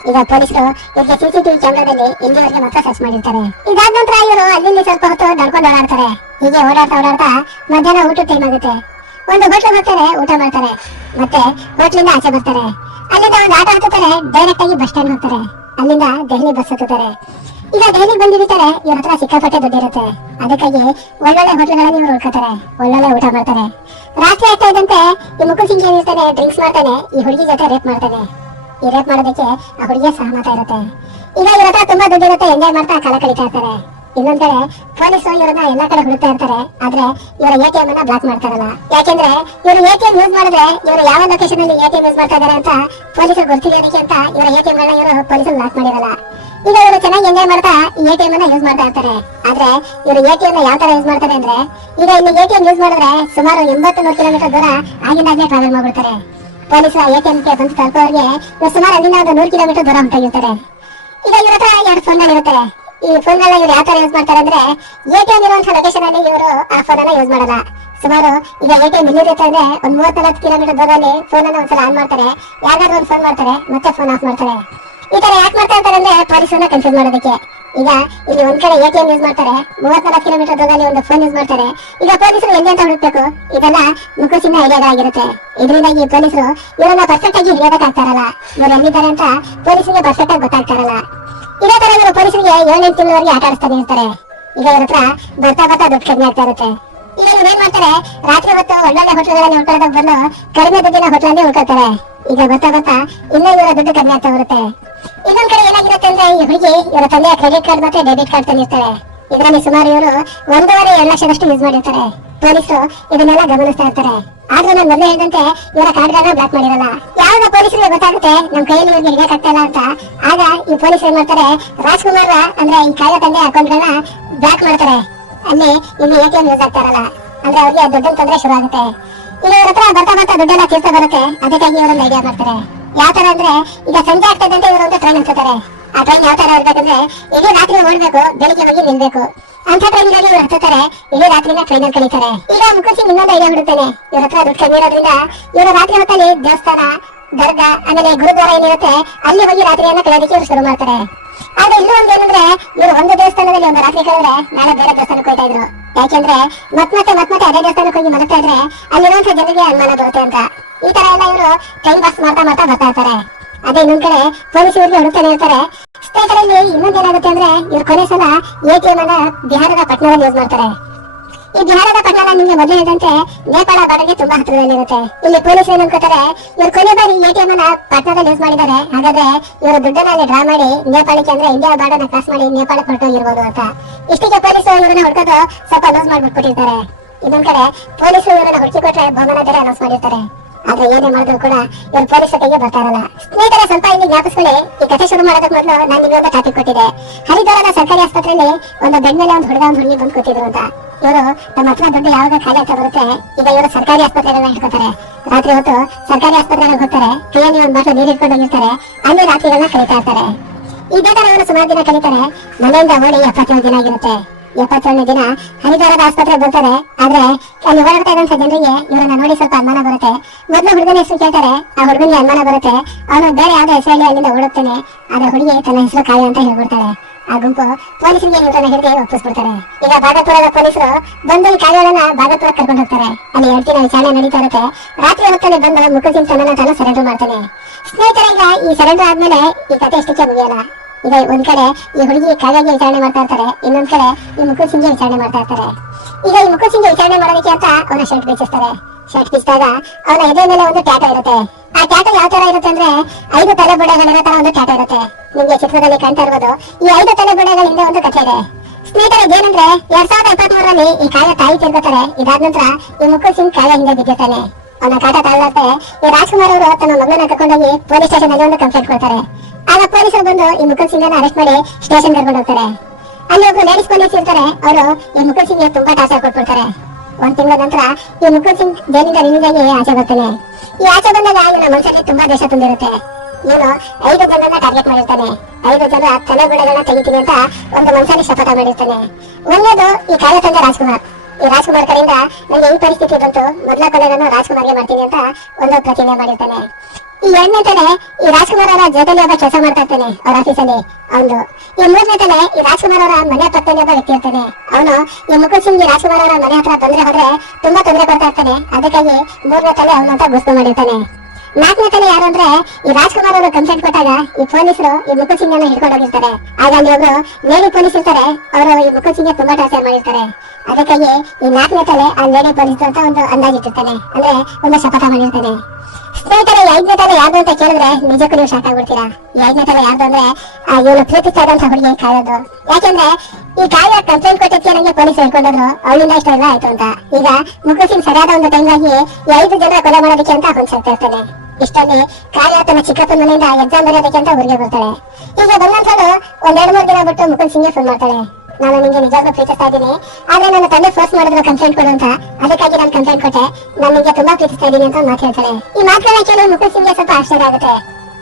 ಈಗ ಪೊಲೀಸರು ಇವ್ರಿಗೆ ಸಿಸಿಟಿವಿ ಕ್ಯಾಮ್ರಾದಲ್ಲಿ ಇಲ್ಲಿವರೆಗೆ ಮಾತ್ರ ಸರ್ಚ್ ಮಾಡಿರ್ತಾರೆ. ಇದಾದ ನಂತರ ಇವರು ಅಲ್ಲಿ ಸ್ವಲ್ಪ ಹೊತ್ತು ನಡ್ಕೊಂಡು ಓಡಾಡ್ತಾರೆ. ಹೀಗೆ ಓಡಾಡ್ತಾ ಓಡಾಡ್ತಾ ಮಧ್ಯಾಹ್ನ ಊಟ ಟೈಮ್ ಆಗುತ್ತೆ. ಒಂದು ಹೋಟ್ಲ್ ಬರ್ತಾರೆ ಊಟ ಮಾಡ್ತಾರೆ, ಮತ್ತೆ ಹೋಟ್ಲಿಂದ ಆಚೆ ಬರ್ತಾರೆ. ಅಲ್ಲಿಂದ ಒಂದು ಆಟೋ ಹತ್ತುತ್ತಾರೆ ಡೈರೆಕ್ಟ್ ಆಗಿ ಬಸ್ ಸ್ಟ್ಯಾಂಡ್ ಹೋಗ್ತಾರೆ. ಅಲ್ಲಿಂದ ದೆಹಲಿ ಬಸ್ ಹತ್ತುತ್ತಾರೆ. ಈಗ ದೆಹಲಿ ಬಂದಿರ್ತಾರೆ ಇವ್ರ ಹತ್ರ ಸಿಕ್ಕಾಪಟ್ಟೆ ದುಡ್ಡಿರುತ್ತೆ ಅದಕ್ಕಾಗಿ ಒಳ್ಳೊಳ್ಳೆ ಹೋಟ್ಲ್ಗಳಲ್ಲಿ ಇವ್ರು ಉಳ್ಕೋತಾರೆ, ಒಳ್ಳೊಳ್ಳೆ ಊಟ ಮಾಡ್ತಾರೆ. ರಾತ್ರಿ ಆಗ್ತಾ ಇದ್ದಂತೆ ಈ ಮುಕುಲ್ ಸಿಂಗ್ ಏನಿರ್ತಾನೆ ಡ್ರಿಂಕ್ಸ್ ಮಾಡ್ತಾನೆ, ಈ ಹುಡುಗಿ ಜೊತೆ ರೇಪ್ ಮಾಡ್ತಾನೆ. ಈ ರೇಪ್ ಮಾಡೋದಕ್ಕೆ ಆ ಹುಡುಗಿಯ ಸಹಮತ ಇರುತ್ತೆ. ಈಗ ಇವ್ರ ಹತ್ರ ತುಂಬಾ ದುಡ್ಡಿರುತ್ತೆ ಎಂಜಾಯ್ ಮಾಡ್ತಾ ಕಾಲ ಕಳೀತಾ ಇರ್ತಾರೆ. ಇನ್ನೊಂದ್ ಕಡೆ ಪೊಲೀಸ್ ಇವ್ರನ್ನ ಎಲ್ಲಾ ಕಡೆ ಹುಡುಕ್ತಾ ಇರ್ತಾರೆ. ಆದ್ರೆ ಇವರ ಎ ಟಿ ಎಂ ಅನ್ನ ಬ್ಲಾಕ್ ಮಾಡ್ತಾರಲ್ಲ. ಯಾಕೆಂದ್ರೆ ಇವರು ಎ ಟಿ ಎಂ ಯೂಸ್ ಮಾಡಿದ್ರೆ ಇವರು ಯಾವ ಲೊಕೇಶನ್ ಅಲ್ಲಿ ಎ ಯೂಸ್ ಮಾಡ್ತಾ ಇದಾರೆ ಅಂತ ಪೊಲೀಸರು ಗೊತ್ತಿರೋದಕ್ಕೆ ಅಂತ ಇವರ ಎ ಟಿ ಎಂ ಗಳನ್ನ ಇವರು ಪೊಲೀಸರು ಬ್ಲಾಕ್ ಮಾಡಿರಲ್ಲ. ಈಗ ಇವರು ಚೆನ್ನಾಗಿ ಎಂಜಾಯ್ ಮಾಡ್ತಾ ಎ ಅನ್ನ ಯೂಸ್ ಮಾಡ್ತಾ ಇರ್ತಾರೆ. ಆದ್ರೆ ಇವರು ಎ ಟಿ ಎಂ ಯಾವ ತರ ಯೂಸ್ ಮಾಡ್ತಾರೆ ಅಂದ್ರೆ ಈಗ ಇಲ್ಲಿ ಎ ಟಿ ಎಂ ಯೂಸ್ ಮಾಡಿದ್ರೆ ಸುಮಾರು ಎಂಬತ್ತು ನೂರು ಕಿಲೋಮೀಟರ್ ದೂರ ಆಗಿಂದಾಗೆ ಟ್ರಾವೆಲ್ ಮಾಡ್ಬಿಡ್ತಾರೆ. ಪೊಲೀಸರ ಎಟಿಎಂಗೆ ಬಂದು ತಲುಪೋರಿಗೆ ಸುಮಾರು ಅಲ್ಲಿಂದ ಒಂದು ನೂರು ಕಿಲೋಮೀಟರ್ ದೂರ ಹೊಂಟೋಗಿರ್ತಾರೆ ಈಗ ಇವ್ರ ಹತ್ರ ಎರಡು ಫೋನ್ ಇರುತ್ತೆ ಈ ಫೋನ್ ಗಳನ್ನ ಇವ್ರು ಯಾವ ತರ ಯೂಸ್ ಮಾಡ್ತಾರೆ ಅಂದ್ರೆ ಎಟಿಎಂ ಇರುವಂತಹ ಲೊಕೇಶನ್ ಅಲ್ಲಿ ಇವರು ಆ ಫೋನ್ ಅನ್ನ ಯೂಸ್ ಮಾಡಲ್ಲ. ಸುಮಾರು ಈಗ ಎಟಿಎಂ ಇಲ್ಲಿರುತ್ತೆ ಅಂದ್ರೆ ಒಂದ್ ಮೂವತ್ ಕಿಲೋಮೀಟರ್ ದೂರದಲ್ಲಿ ಫೋನ್ ಅನ್ನ ಒಂದ್ಸಲ ಆನ್ ಮಾಡ್ತಾರೆ. ಯಾರಾದ್ರೂ ಒಂದು ಫೋನ್ ಮಾಡ್ತಾರೆ, ಮತ್ತೆ ಫೋನ್ ಆಫ್ ಮಾಡ್ತಾರೆ. ಈ ತರ ಯಾಕೆ ಮಾಡ್ತಾ ಇರ್ತಾರೆ ಅಂದ್ರೆ ಪೊಲೀಸರನ್ನ ಕನ್ಫ್ಯೂಸ್ ಮಾಡೋದಕ್ಕೆ. ಈಗ ಇಲ್ಲಿ ಒಂದ್ ಕಡೆ ಎಟಿಎಂ ಯೂಸ್ ಮಾಡ್ತಾರೆ ಮೂವತ್ ನಾಲ್ಕು ಕಿಲೋಮೀಟರ್ ದೂರದಲ್ಲಿ ಒಂದು ಫೋನ್ ಯೂಸ್ ಮಾಡ್ತಾರೆ. ಈಗ ಪೊಲೀಸರು ಎಲ್ಲಿ ಅಂತ ಹುಡುಕ್ಬೇಕು? ಇದೆಲ್ಲ ಮುಖಸಿನ ಐಡಿಯಾ ಆಗಿರುತ್ತೆ ಇದರಿಂದಾಗಿ ಪೊಲೀಸರು ಇವರನ್ನ ಪರ್ಫೆಕ್ಟ್ ಆಗಿ ಹಿಡಿಯೋದಕ್ಕಾಗ್ತಾರಲ್ಲ ಇವ್ರು ಎಲ್ಲಿದ್ದಾರೆ ಅಂತ ಪೊಲೀಸರಿಗೆ ಪರ್ಫೆಕ್ಟ್ ಆಗಿ ಗೊತ್ತಾಗ್ತಾರಲ್ಲ ಇದೇ ತರ ಇವರು ಪೊಲೀಸರಿಗೆ ಏಳೆಂಟು ತಿಂಗಳವರೆಗೆ ಆಟ ಆಡಿಸ್ತಾನೆ ಇರ್ತಾರೆ ಈಗ ಇವ್ರ ಹತ್ರ ಬರ್ತಾ ಬರ್ತಾ ದುಡ್ಡು ಕಡಿಮೆ ಆಗ್ತಾ ಇರುತ್ತೆ. ಈಗ ಇವ್ರು ಏನ್ ಮಾಡ್ತಾರೆ? ರಾತ್ರಿ ಹೊತ್ತು ಒಳ್ಳೊಳ್ಳೆ ಹೋಟೆಲ್ಗಳಲ್ಲಿ ಉಳ್ಕೊಳ್ಳೋದಕ್ಕೆ ಬಂದು ಕಡಿಮೆ ದುಡ್ಡಿನ ಹೋಟೆಲಲ್ಲಿ ಉಳ್ಕೊಳ್ತಾರೆ. ಈಗ ಬರ್ತಾ ಬರ್ತಾ ಇನ್ನೂ ಇವರ ದುಡ್ಡು ಕಡಿಮೆ ಆಗ್ತಾ ಬರುತ್ತೆ ಇನ್ನೊಂದ್ ಕಡೆ ಏನಾಗಿರುತ್ತೆ ಅಂದ್ರೆ ಈ ಹುಡುಗಿ ಇವರ ತಂದೆಯ ಕ್ರೆಡಿಟ್ ಕಾರ್ಡ್ ಮತ್ತೆ ಡೆಬಿಟ್ ಕಾರ್ಡ್ ತಂದಿರ್ತಾರೆ. ಇದರಲ್ಲಿ ಸುಮಾರು ಇವರು ಒಂದೂವರೆ ಎರಡು ಲಕ್ಷದಷ್ಟು ಯೂಸ್ ಮಾಡಿರ್ತಾರೆ. ಪೊಲೀಸರು ಇದನ್ನೆಲ್ಲ ಗಮನಿಸ್ತಾ ಇರ್ತಾರೆ. ಆದ್ರೂ ನಾನು ಮೊದಲೇ ಹೇಳಿದಂತೆ, ಇವರ ಕಾರ್ಡ್ಗಳನ್ನ ಬ್ಲಾಕ್ ಮಾಡಿರಲ್ಲ. ಯಾವಾಗ ಪೊಲೀಸರಿಗೆ ಗೊತ್ತಾಗುತ್ತೆ? ನಮ್ಮ ಕೈಯಲ್ಲಿ ಇವ್ರಿಗೆ ಹಿಡಿಯಕ್ಕಾಗ್ತಾ ಇಲ್ಲ ಅಂತ. ಆಗ ಈ ಪೊಲೀಸರು ಏನ್ ಮಾಡ್ತಾರೆ? ರಾಜ್ಕುಮಾರ್ ಅಂದ್ರೆ ಈ ಕಾಯ ತಂದೆ ಅಕೌಂಟ್ಗಳನ್ನ ಬ್ಲಾಕ್ ಮಾಡ್ತಾರೆ. ಅಲ್ಲಿ ಇಲ್ಲಿ ಎಟಿಎಂ ಯೂಸ್ ಆಗ್ತಾ ಇರಲ್ಲ. ಅಂದ್ರೆ ಅವ್ರಿಗೆ ದುಡ್ಡಿನ ತೊಂದರೆ ಶುರು ಆಗುತ್ತೆ. ಇಲ್ಲಿ ಇವ್ರ ಹತ್ರ ಬರ್ತಾ ಬರ್ತಾ ದುಡ್ಡೆಲ್ಲ ತೀರ್ತಾ ಬರುತ್ತೆ. ಅದಕ್ಕಾಗಿ ಇವರೊಂದು ಐಡಿಯಾ ಮಾಡ್ತಾರೆ. ಯಾವ ತರ ಅಂದ್ರೆ, ಈಗ ಸಂಜೆ ಆಗ್ತದಂತೆ ಇವರೊಂದು ಟ್ರೈನ್ ಹತ್ತಾರೆ ಆ ಟ್ರೈನ್ ಯಾವ ತರ ಇರ್ಬೇಕಂದ್ರೆ ಇಡೀ ರಾತ್ರಿ ಓಡ್ಬೇಕು, ಬೆಳಿಗ್ಗೆ ಹೋಗಿ ನಿಲ್ಬೇಕು. ಅಂತ ಟ್ರೈನ್ಗಾಗಿ ಇವ್ರು ಹತ್ತಾರೆ ಇಡೀ ರಾತ್ರಿನ ಟ್ರೈನ್ ಅಲ್ಲಿ ಕಳೀತಾರೆ. ಈಗ ಮುಖರ್ಜಿ ಇನ್ನೊಂದು ಐಡಿಯಾ ಬಿಡುತ್ತೇನೆ. ಇವ್ರ ಹತ್ರ ದುಡ್ಡು ಕಮ್ಮಿ ಇರೋದ್ರಿಂದ ಇವರು ರಾತ್ರಿ ಹೊತ್ತಲ್ಲಿ ದೇವಸ್ಥಾನ, ದರ್ಗಾ, ಆಮೇಲೆ ಗುರುದ್ವಾರ ಏನಿರುತ್ತೆ, ಅಲ್ಲಿ ಹೋಗಿ ರಾತ್ರಿಯನ್ನ ಕಳೆಯೋದಕ್ಕೆ ಇವ್ರು ಶುರು ಮಾಡ್ತಾರೆ. ಆದ್ರೆ ಇನ್ನೂ ಒಂದು ಏನಂದ್ರೆ, ಇವರು ಒಂದು ದೇವಸ್ಥಾನದಲ್ಲಿ ಒಂದು ರಾತ್ರಿ ಕಳೆದ್ರೆ ನಾಳೆ ಬೇರೆ ದೇವಸ್ಥಾನಕ್ಕೆ ಹೋಗ್ತಾ ಇದ್ರು. ಯಾಕೆಂದ್ರೆ ಮತ್ ಮತ್ತೆ ಮತ್ ಮತ್ತೆ ಅದೇ ದೇವಸ್ಥಾನಕ್ಕೆ ಹೋಗಿ ಮಲಗ್ತಾ ಇದ್ರೆ ಅಲ್ಲಿರುವಂತ ಜನರಿಗೆ ಅನುಮಾನ ಬರುತ್ತೆ ಅಂತ. ಈ ತರ ಎಲ್ಲ ಇವರು ಟೈಮ್ ಪಾಸ್ ಮಾಡ್ತಾ ಮಾಡ್ತಾ ಬರ್ತಾ ಇರ್ತಾರೆ. ಅದೇ ಇನ್ನೊಂದ್ ಕಡೆ ಪೊಲೀಸ್ ಇವ್ರಿಗೆ ಹುಡುಕ್ತಾನೆ ಇರ್ತಾರೆ. ಸ್ನೇಹಿತರಲ್ಲಿ ಇನ್ನೊಂದ್ ಏನಾಗುತ್ತೆ ಅಂದ್ರೆ ಇವ್ರು ಕೊನೆ ಸಲ ಎಟಿಎಂ ಅನ್ನ ಬಿಹಾರದ ಪಟ್ನಾದಲ್ಲಿ ಯೂಸ್ ಮಾಡ್ತಾರೆ. ಈ ಬಿಹಾರದ ಪಟ್ಟಣ ನಿಮ್ಗೆ ಮೊದಲು ಹೇಳಿದಂತೆ ನೇಪಾಳ ಬಾರ್ಡರ್ಗೆ ತುಂಬಾ ಹತ್ತಿರದಲ್ಲಿರುತ್ತೆ ಇಲ್ಲಿ ಪೊಲೀಸ್ ಏನ್ ಅನ್ಕೋತಾರೆ, ಇವ್ರು ಕೊನೆ ಬಾರಿ ಎಟಿಎಂ ಅನ್ನ ಪಟ್ನಾದಲ್ಲಿ ಯೂಸ್ ಮಾಡಿದ್ದಾರೆ. ಹಾಗಾದ್ರೆ ಇವರು ದುಡ್ಡನ್ನ ಡ್ರಾ ಮಾಡಿ ನೇಪಾಳಕ್ಕೆ ಅಂದ್ರೆ ಇಂಡಿಯಾ ಬಾರ್ಡರ್ನ ಕ್ರಾಸ್ ಮಾಡಿ ನೇಪಾಳಕ್ಕೆ ಹೊರಟೋಗಿರ್ಬೋದು ಅಂತ. ಇಷ್ಟಿಗೆ ಪೊಲೀಸ್ ಇವರನ್ನ ಹುಡ್ಕೋದು ಸ್ವಲ್ಪ ಲೂಸ್ ಮಾಡ್ಬಿಟ್ಬಿಟ್ಟಿರ್ತಾರೆ. ಇನ್ನೊಂದ್ ಕಡೆ ಪೊಲೀಸ್ ಇವರನ್ನ ಹುಡುಕಿ ಕೊಟ್ರೆ ಬಹುಮಾನ ಬೇರೆ ಅನೌನ್ಸ್ ಮಾಡಿರ್ತಾರೆ. ಆದ್ರೆ ಏನೇ ಮಾಡಿದ್ರು ಕೂಡ ಇವ್ರು ಪೊಲೀಸ್ ಜೊತೆಗೆ ಬರ್ತಾ ಇರಲ್ಲ ಸ್ನೇಹಿತರೆ, ಸ್ವಲ್ಪ ಇಲ್ಲಿ ಜ್ಞಾಪಿಸ್ಕೊಳ್ಳಿ. ಈ ಕಥೆ ಶುರು ಮಾಡೋದಕ್ಕೆ ಮೊದಲು ನಾನು ನಿಮಗೆ ಒಂದು ಟಾಪಿಕ್ ಕೊಟ್ಟಿದ್ದೆ. ಹರಿದ್ವಾರದ ಸರ್ಕಾರಿ ಆಸ್ಪತ್ರೆಯಲ್ಲಿ ಒಂದು ಬೆಡ್ ಮೇಲೆ ಒಂದು ಹುಡುಗ, ಒಂದು ಹುಡುಗಿ ಬಂದು ಕೂತಿದ್ರು ಅಂತ. ಇವರು ನಮ್ಮ ಹತ್ರ ದುಡ್ಡು ಯಾವಾಗ ಖಾಲಿ ಆಗ್ತಾ ಬರುತ್ತೆ, ಈಗ ಇವರು ಸರ್ಕಾರಿ ಆಸ್ಪತ್ರೆಗಳನ್ನ ಇಟ್ಕೋತಾರೆ ರಾತ್ರಿ ಹೊತ್ತು ಸರ್ಕಾರಿ ಆಸ್ಪತ್ರೆಗಳಿಗೆ ಹೋಗ್ತಾರೆ, ಕೈಯಲ್ಲಿ ಒಂದು ಬಾಟಲ್ ನೀರು ಇಟ್ಕೊಂಡು ಹೋಗಿರ್ತಾರೆ, ಅಲ್ಲಿ ರಾತ್ರಿಗಳನ್ನ ಕಳೀತಾ ಇರ್ತಾರೆ. ಇದೇ ತರ ಅವರು ಸುಮಾರು ದಿನ ಕಳೀತಾರೆ. ಮನೆಯಿಂದ ಓಡಿ ಎಪ್ಪತ್ತೇಳು ದಿನ ಆಗಿರುತ್ತೆ. ಎಪ್ಪತ್ತೇಳನೇ ದಿನ ಹರಿದ್ವಾರದ ಆಸ್ಪತ್ರೆ ಬರ್ತಾರೆ ಆದ್ರೆ ಅಲ್ಲಿ ಓಡಾಡ್ತಾ ಇದ್ದಂತ ಜನರಿಗೆ ಇವರನ್ನ ನೋಡಿ ಸ್ವಲ್ಪ ಅನುಮಾನ ಬರುತ್ತೆ. ಮೊದಲು ಹುಡುಗನ ಹೆಸರು ಕೇಳ್ತಾರೆ, ಆ ಹುಡುಗನಿಗೆ ಅನುಮಾನ ಬರುತ್ತೆ. ಅವನು ಬೇರೆ ಯಾವ್ದೋ ಹೆಸರಲ್ಲಿ ಅಲ್ಲಿಂದ ಓಡುತ್ತಾನೆ ಆದ್ರೆ ಹುಡುಗಿ ತನ್ನ ಹೆಸರು ಕಾಯಿ ಅಂತ ಹೇಳ್ಬಿಡ್ತಾಳೆ. ಆ ಗುಂಪು ಪೊಲೀಸರಿಗೆ ಇವರನ್ನ ಹಿಡಿದು ಒಪ್ಪಿಸ್ಬಿಡ್ತಾರೆ. ಈಗ ಬಾಗಪುರದ ಪೊಲೀಸರು ಬಂದು ಈ ಕಾವ್ಯಗಳನ್ನ ಬಾಗಪುರ ಕರ್ಕೊಂಡು ಹೋಗ್ತಾರೆ. ಅಲ್ಲಿ ಎರಡು ದಿನ ವಿಚಾರಣೆ ನಡೀತಾ ಇರುತ್ತೆ. ರಾತ್ರಿ ಹೊತ್ತಲ್ಲಿ ಬಂದು ಮುಖಸಿಂಗ್ ತನ್ನ ತಾನು ಸರೆಂಡರ್ ಮಾಡ್ತಾನೆ. ಸ್ನೇಹಿತರೆ, ಈಗ ಈ ಸರೆಂಡರ್ ಆದ್ಮೇಲೆ ಈ ಕತೆ ಎಷ್ಟಕ್ಕೆ ಮುಗಿಯಲ್ಲ ಈಗ ಒಂದ್ ಕಡೆ ಈ ಹುಡುಗಿ ಕಾಗಾಗಿ ವಿಚಾರಣೆ ಮಾಡ್ತಾ ಇರ್ತಾರೆ, ಇನ್ನೊಂದ್ ಕಡೆ ಈ ಮುಕುಲ್ ಸಿಂಗೆ ವಿಚಾರಣೆ ಮಾಡ್ತಾ ಇರ್ತಾರೆ. ಈಗ ಈ ಮುಕುಲ್ ಸಿಂಗೆ ವಿಚಾರಣೆ ಮಾಡೋದಕ್ಕೆ ಅಂತ ಅವನ ಶರ್ಟ್ ಬಿಚ್ಚಿಸ್ತಾರೆ. ಶರ್ಟ್ ಬಿಚ್ಚಿದಾಗ ಅವನ ಎದೆ ಮೇಲೆ ಒಂದು ಟ್ಯಾಟೋ ಇರುತ್ತೆ. ಆ ಟ್ಯಾಟೋ ಯಾವ ತರ ಇರುತ್ತೆ ಅಂದ್ರೆ ಐದು ತಲೆ ಬುಡಗಳ ತರ ಒಂದು ಟ್ಯಾಟೋ ಇರುತ್ತೆ. ನಿಮ್ಗೆ ಚಿತ್ರದಲ್ಲಿ ಕಾಣ್ತಾ ಇರ್ಬೋದು ಈ ಐದು ತಲೆ ಬುಡಗಳ ಹಿಂದೆ ಒಂದು ಕಥೆ ಇದೆ. ಸ್ನೇಹಿತರೆ, ಇದೇನಂದ್ರೆ ಎರಡ್ ಸಾವಿರದ ಇಪ್ಪತ್ಮೂರರಲ್ಲಿ ಈ ಕಾಯ ತಾಯಿ ತಿರ್ಗುತ್ತಾರೆ. ಇದಾದ ನಂತರ ಈ ಮುಕುಲ್ ಸಿಂಗ್ ಕಾಯ ಹಿಂದೆ ಬಿದ್ದಿರ್ತಾನೆ. ಅವನ ಕಾಟ ತಾಳತ್ತೆ ಈ ರಾಜ್ಕುಮಾರ್ ಅವರು ತನ್ನ ಮಗನ ಕರ್ಕೊಂಡೋಗಿ ಪೊಲೀಸ್ ಸ್ಟೇಷನ್ ಅಲ್ಲಿ ಒಂದು ಕಂಪ್ಲೇಂಟ್ ಕೊಡ್ತಾರೆ. ಆಗ ಪೊಲೀಸರು ಬಂದು ಈ ಮುಕುಲ್ ಸಿಂಗ್ ಅರೆಸ್ಟ್ ಮಾಡಿ ಸ್ಟೇಷನ್ ಕರ್ಕೊಂಡು ಹೋಗ್ತಾರೆ. ಅಲ್ಲಿ ಒಬ್ರು ಲೇಡೀಸ್ ಪೊಲೀಸ್ ಇರ್ತಾರೆ, ಅವರು ಈ ಮುಖರ್ ಸಿಂಗ್ ತುಂಬಾ ಟಾರ್ಚರ್ ಕೊಟ್ಬಿಡ್ತಾರೆ. ಒಂದ್ ತಿಂಗಳ ನಂತರ ಈ ಮುಕುಲ್ ಸಿಂಗ್ ಜೈಲಿಂದ ರಿಲೀಸ್ ಆಗಿ ಆಚೆ ಬರ್ತಾನೆ. ಈ ಆಚೆ ಬಂದಾಗ ಇವನ ಮನುಷ್ಯರಿಗೆ ತುಂಬಾ ದೇಶ ತುಂಬಿರುತ್ತೆ. ಇವನು ಐದು ಜನರನ್ನ ಟಾರ್ಗೆಟ್ ಮಾಡಿರ್ತಾನೆ. ಐದು ಜನ ತಲೆಗುಳಗಳನ್ನ ತೆಗಿತೀನಿ ಅಂತ ಒಂದು ಮನುಷ್ಯನಿಗೆ ಶಪಥ ಮಾಡಿರ್ತಾನೆ. ಒಂದೇದು ಈ ಕಾವ್ಯ ತಂದೆ ರಾಜ್ಕುಮಾರ್. ಈ ರಾಜ್ಕುಮಾರ್ ಕಡೆಯಿಂದ ನನಗೆ ಈ ಪರಿಸ್ಥಿತಿ ಬಂತು. ಮೊದಲ ಕೊಲೆಗಳನ್ನು ರಾಜ್ಕುಮಾರ್ಗೆ ಮಾಡ್ತೀನಿ ಅಂತ ಒಂದು ಪ್ರತಿಜ್ಞೆ ಮಾಡಿರ್ತಾನೆ. ಈ ಎರಡನೇ ಈ ರಾಜ್ಕುಮಾರ್ ಅವರ ಜೊತೆಲಿ ಒಬ್ಬ ಕೆಲಸ ಮಾಡ್ತಾ ಇರ್ತಾನೆ ಅವ್ರ ಆಫೀಸಲ್ಲಿ. ಅವನು ಈ ಮೂರನೇ ತಲೆ ಈ ರಾಜ್ಕುಮಾರ್ ಅವರ ಮನೆ ಪಕ್ಕದಲ್ಲಿ ಒಬ್ಬ ವ್ಯಕ್ತಿ ಇರ್ತಾನೆ. ಅವನು ಈ ಮುಕುಲ್ ಸಿಂಗ್ ರಾಜ್ಕುಮಾರ್ ಅವರ ಮನೆ ಹತ್ರ ತೊಂದರೆ ಹೋದ್ರೆ ತುಂಬಾ ತೊಂದರೆ ಕೊಡ್ತಾ ಇರ್ತಾನೆ. ಅದಕ್ಕಾಗಿ ಮೂರನೇ ತಲೆ ಅವನು ಅಂತ ಘೋಷಣೆ ಮಾಡಿರ್ತಾನೆ. ನಾಲ್ಕನೇ ತಲೆ ಯಾರು ಅಂದ್ರೆ ಈ ರಾಜ್ಕುಮಾರ್ ಅವರು ಕಂಪ್ಲೇಂಟ್ ಕೊಟ್ಟಾಗ ಈ ಪೊಲೀಸರು ಈ ಮುಕುಲ್ ಸಿಂಗ್ ಅನ್ನು ಹಿಡ್ಕೊಂಡು ಹೋಗಿರ್ತಾರೆ. ಆಗ ಅಲ್ಲಿ ಒಬ್ರು ಲೇಡಿ ಪೊಲೀಸ್ ಇರ್ತಾರೆ. ಅವರು ಈ ಮುಕುಲ್ ಸಿಂಗ್ ತುಂಬಾ ಟಾರ್ಚರ್ ಮಾಡಿರ್ತಾರೆ. ಅದಕ್ಕಾಗಿ ಈ ನಾಲ್ಕನೇ ತಲೆ ಆ ಲೇಡಿ ಪೊಲೀಸ್ ಅಂತ ಒಂದು ಅಂದಾಜಿಟ್ಟಿರ್ತಾನೆ ಅಂದ್ರೆ ಒಂದು ಶಪಥ ಮಾಡಿರ್ತಾನೆ. ಸ್ನೇಹಿತರೆ ಐದನೇ ತಲೆ ಯಾವ್ದು ಅಂತ ಕೇಳಿದ್ರೆ ನಿಜಕ್ಕೂ ನೀವು ಶಾಕ್ ಆಗ್ಬಿಡ್ತೀರಾ? ಐದನೇ ತಲೆ ಯಾವ್ದು ಅಂದ್ರೆ ಇವನು ಪ್ರೀತಿಸ್ತಾದಂತ ಹುಡುಗಿ ಕಾಯೋದು. ಯಾಕೆಂದ್ರೆ, ಈ ಕಾವ್ಯ ಕಂಪ್ಲೇಂಟ್ ಕೊಟ್ಟಿದ್ಕೆ ನಂಗೆ ಪೊಲೀಸ್ ಹೇಳ್ಕೊಂಡ್ರು ಅವಳಿಂದ ಇಷ್ಟೆಲ್ಲ ಆಯ್ತು ಅಂತ. ಈಗ ಮುಖಸಿನ್ ಸರಿಯಾದ ಒಂದು ಟೈಮ್ಗಾಗಿ ಐದು ಜನ ಕೊಲೆ ಮಾಡೋದಕ್ಕೆ ಅಂತ ಹೊಂದ್ಸಾಗ್ತಾ ಇರ್ತಾನೆ. ಇಷ್ಟಲ್ಲಿ ಕಾವ್ಯ ತನ್ನ ಚಿಕ್ಕಪ್ಪನ ಮನೆಯಿಂದ ಎಕ್ಸಾಮ್ ಬರೆಯೋದಕ್ಕೆ ಅಂತ ಹುಡುಗಿ ಬರ್ತಾಳೆ. ಈಗ ಬಂದಂತದ್ದು ಒಂದ್ ಎರಡ್ ಮೂರ್ ದಿನ ಬಿಟ್ಟು ಮುಕುಲ್ ಸಿಂಗ್ಗೆ ಫೋನ್ ಮಾಡ್ತಾಳೆ. ನಾನು ನಿಮಗೆ ನಿಜವಾಗ್ಲೂ ಪ್ರೀತಿಸ್ತಾ ಇದ್ದೀನಿ. ಆದ್ರೆ ನನ್ನ ತಂದೆ ಫೋರ್ಸ್ ಮಾಡಿದ್ರು ಕಂಪ್ಲೇಂಟ್ ಕೊಡು ಅಂತ. ಅದಕ್ಕಾಗಿ ನಾನು ಕಂಪ್ಲೇಂಟ್ ಕೊಟ್ಟೆ. ನಾನು ನಿಮಗೆ ತುಂಬಾ ಪ್ರೀತಿಸ್ತಾ ಇದ್ದೀನಿ ಅಂತ ಮಾತು ಹೇಳ್ತಾಳೆ. ಈ ಮಾತುಗಳನ್ನ ಕೇಳಿ ಮುಕುಲ್ ಸಿಂಗ್ಗೆ ಸ್ವಲ್ಪ ಆಶ್ಚರ್ಯ ಆಗುತ್ತೆ.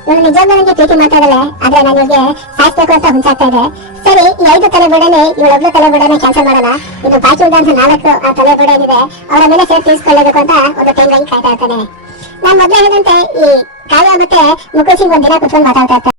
ನಾನು ನಿಜವಾಗ್ಲೂ ನನಗೆ ಪ್ರೀತಿ ಮಾತಾಡಲೆ ಆದ್ರೆ ನಾನು ಇವ್ರಿಗೆ ಸಾಯಿಸ್ಬೇಕು ಅಂತ ಹುಂಚಾಗ್ತಾ ಇದೆ ಸರಿ, ಈ ಐದು ತಲೆಬುಡನೆ ಇವಳೊಬ್ಳು ತಲೆಬುಡನೆ ಕ್ಯಾನ್ಸಲ್ ಮಾಡೋಣ. ಇದು ಬಾಕಿ ಉಳಿದಂತ ನಾಲ್ಕು, ಆ ತಲೆಬುಡ ಏನಿದೆ, ಅವರ ಮೇಲೆ ಸೇರಿ ತೀರಿಸ್ಕೊಳ್ಳಬೇಕು ಅಂತ ಒಂದು ಟೈಮ್ ಲೈನ್ ಕಾಯ್ತಾ ಇರ್ತಾನೆ. ನಾನು ಮೊದಲೇ ಹೇಳಿದಂತೆ, ಈ ಕಾವ್ಯ ಮತ್ತೆ ಮುಕುಲ್ ಸಿಂಗ್ ಒಂದಿನ ಕುತ್ಕೊಂಡು ಮಾತಾಡ್ತಾ ಇರ್ತಾರೆ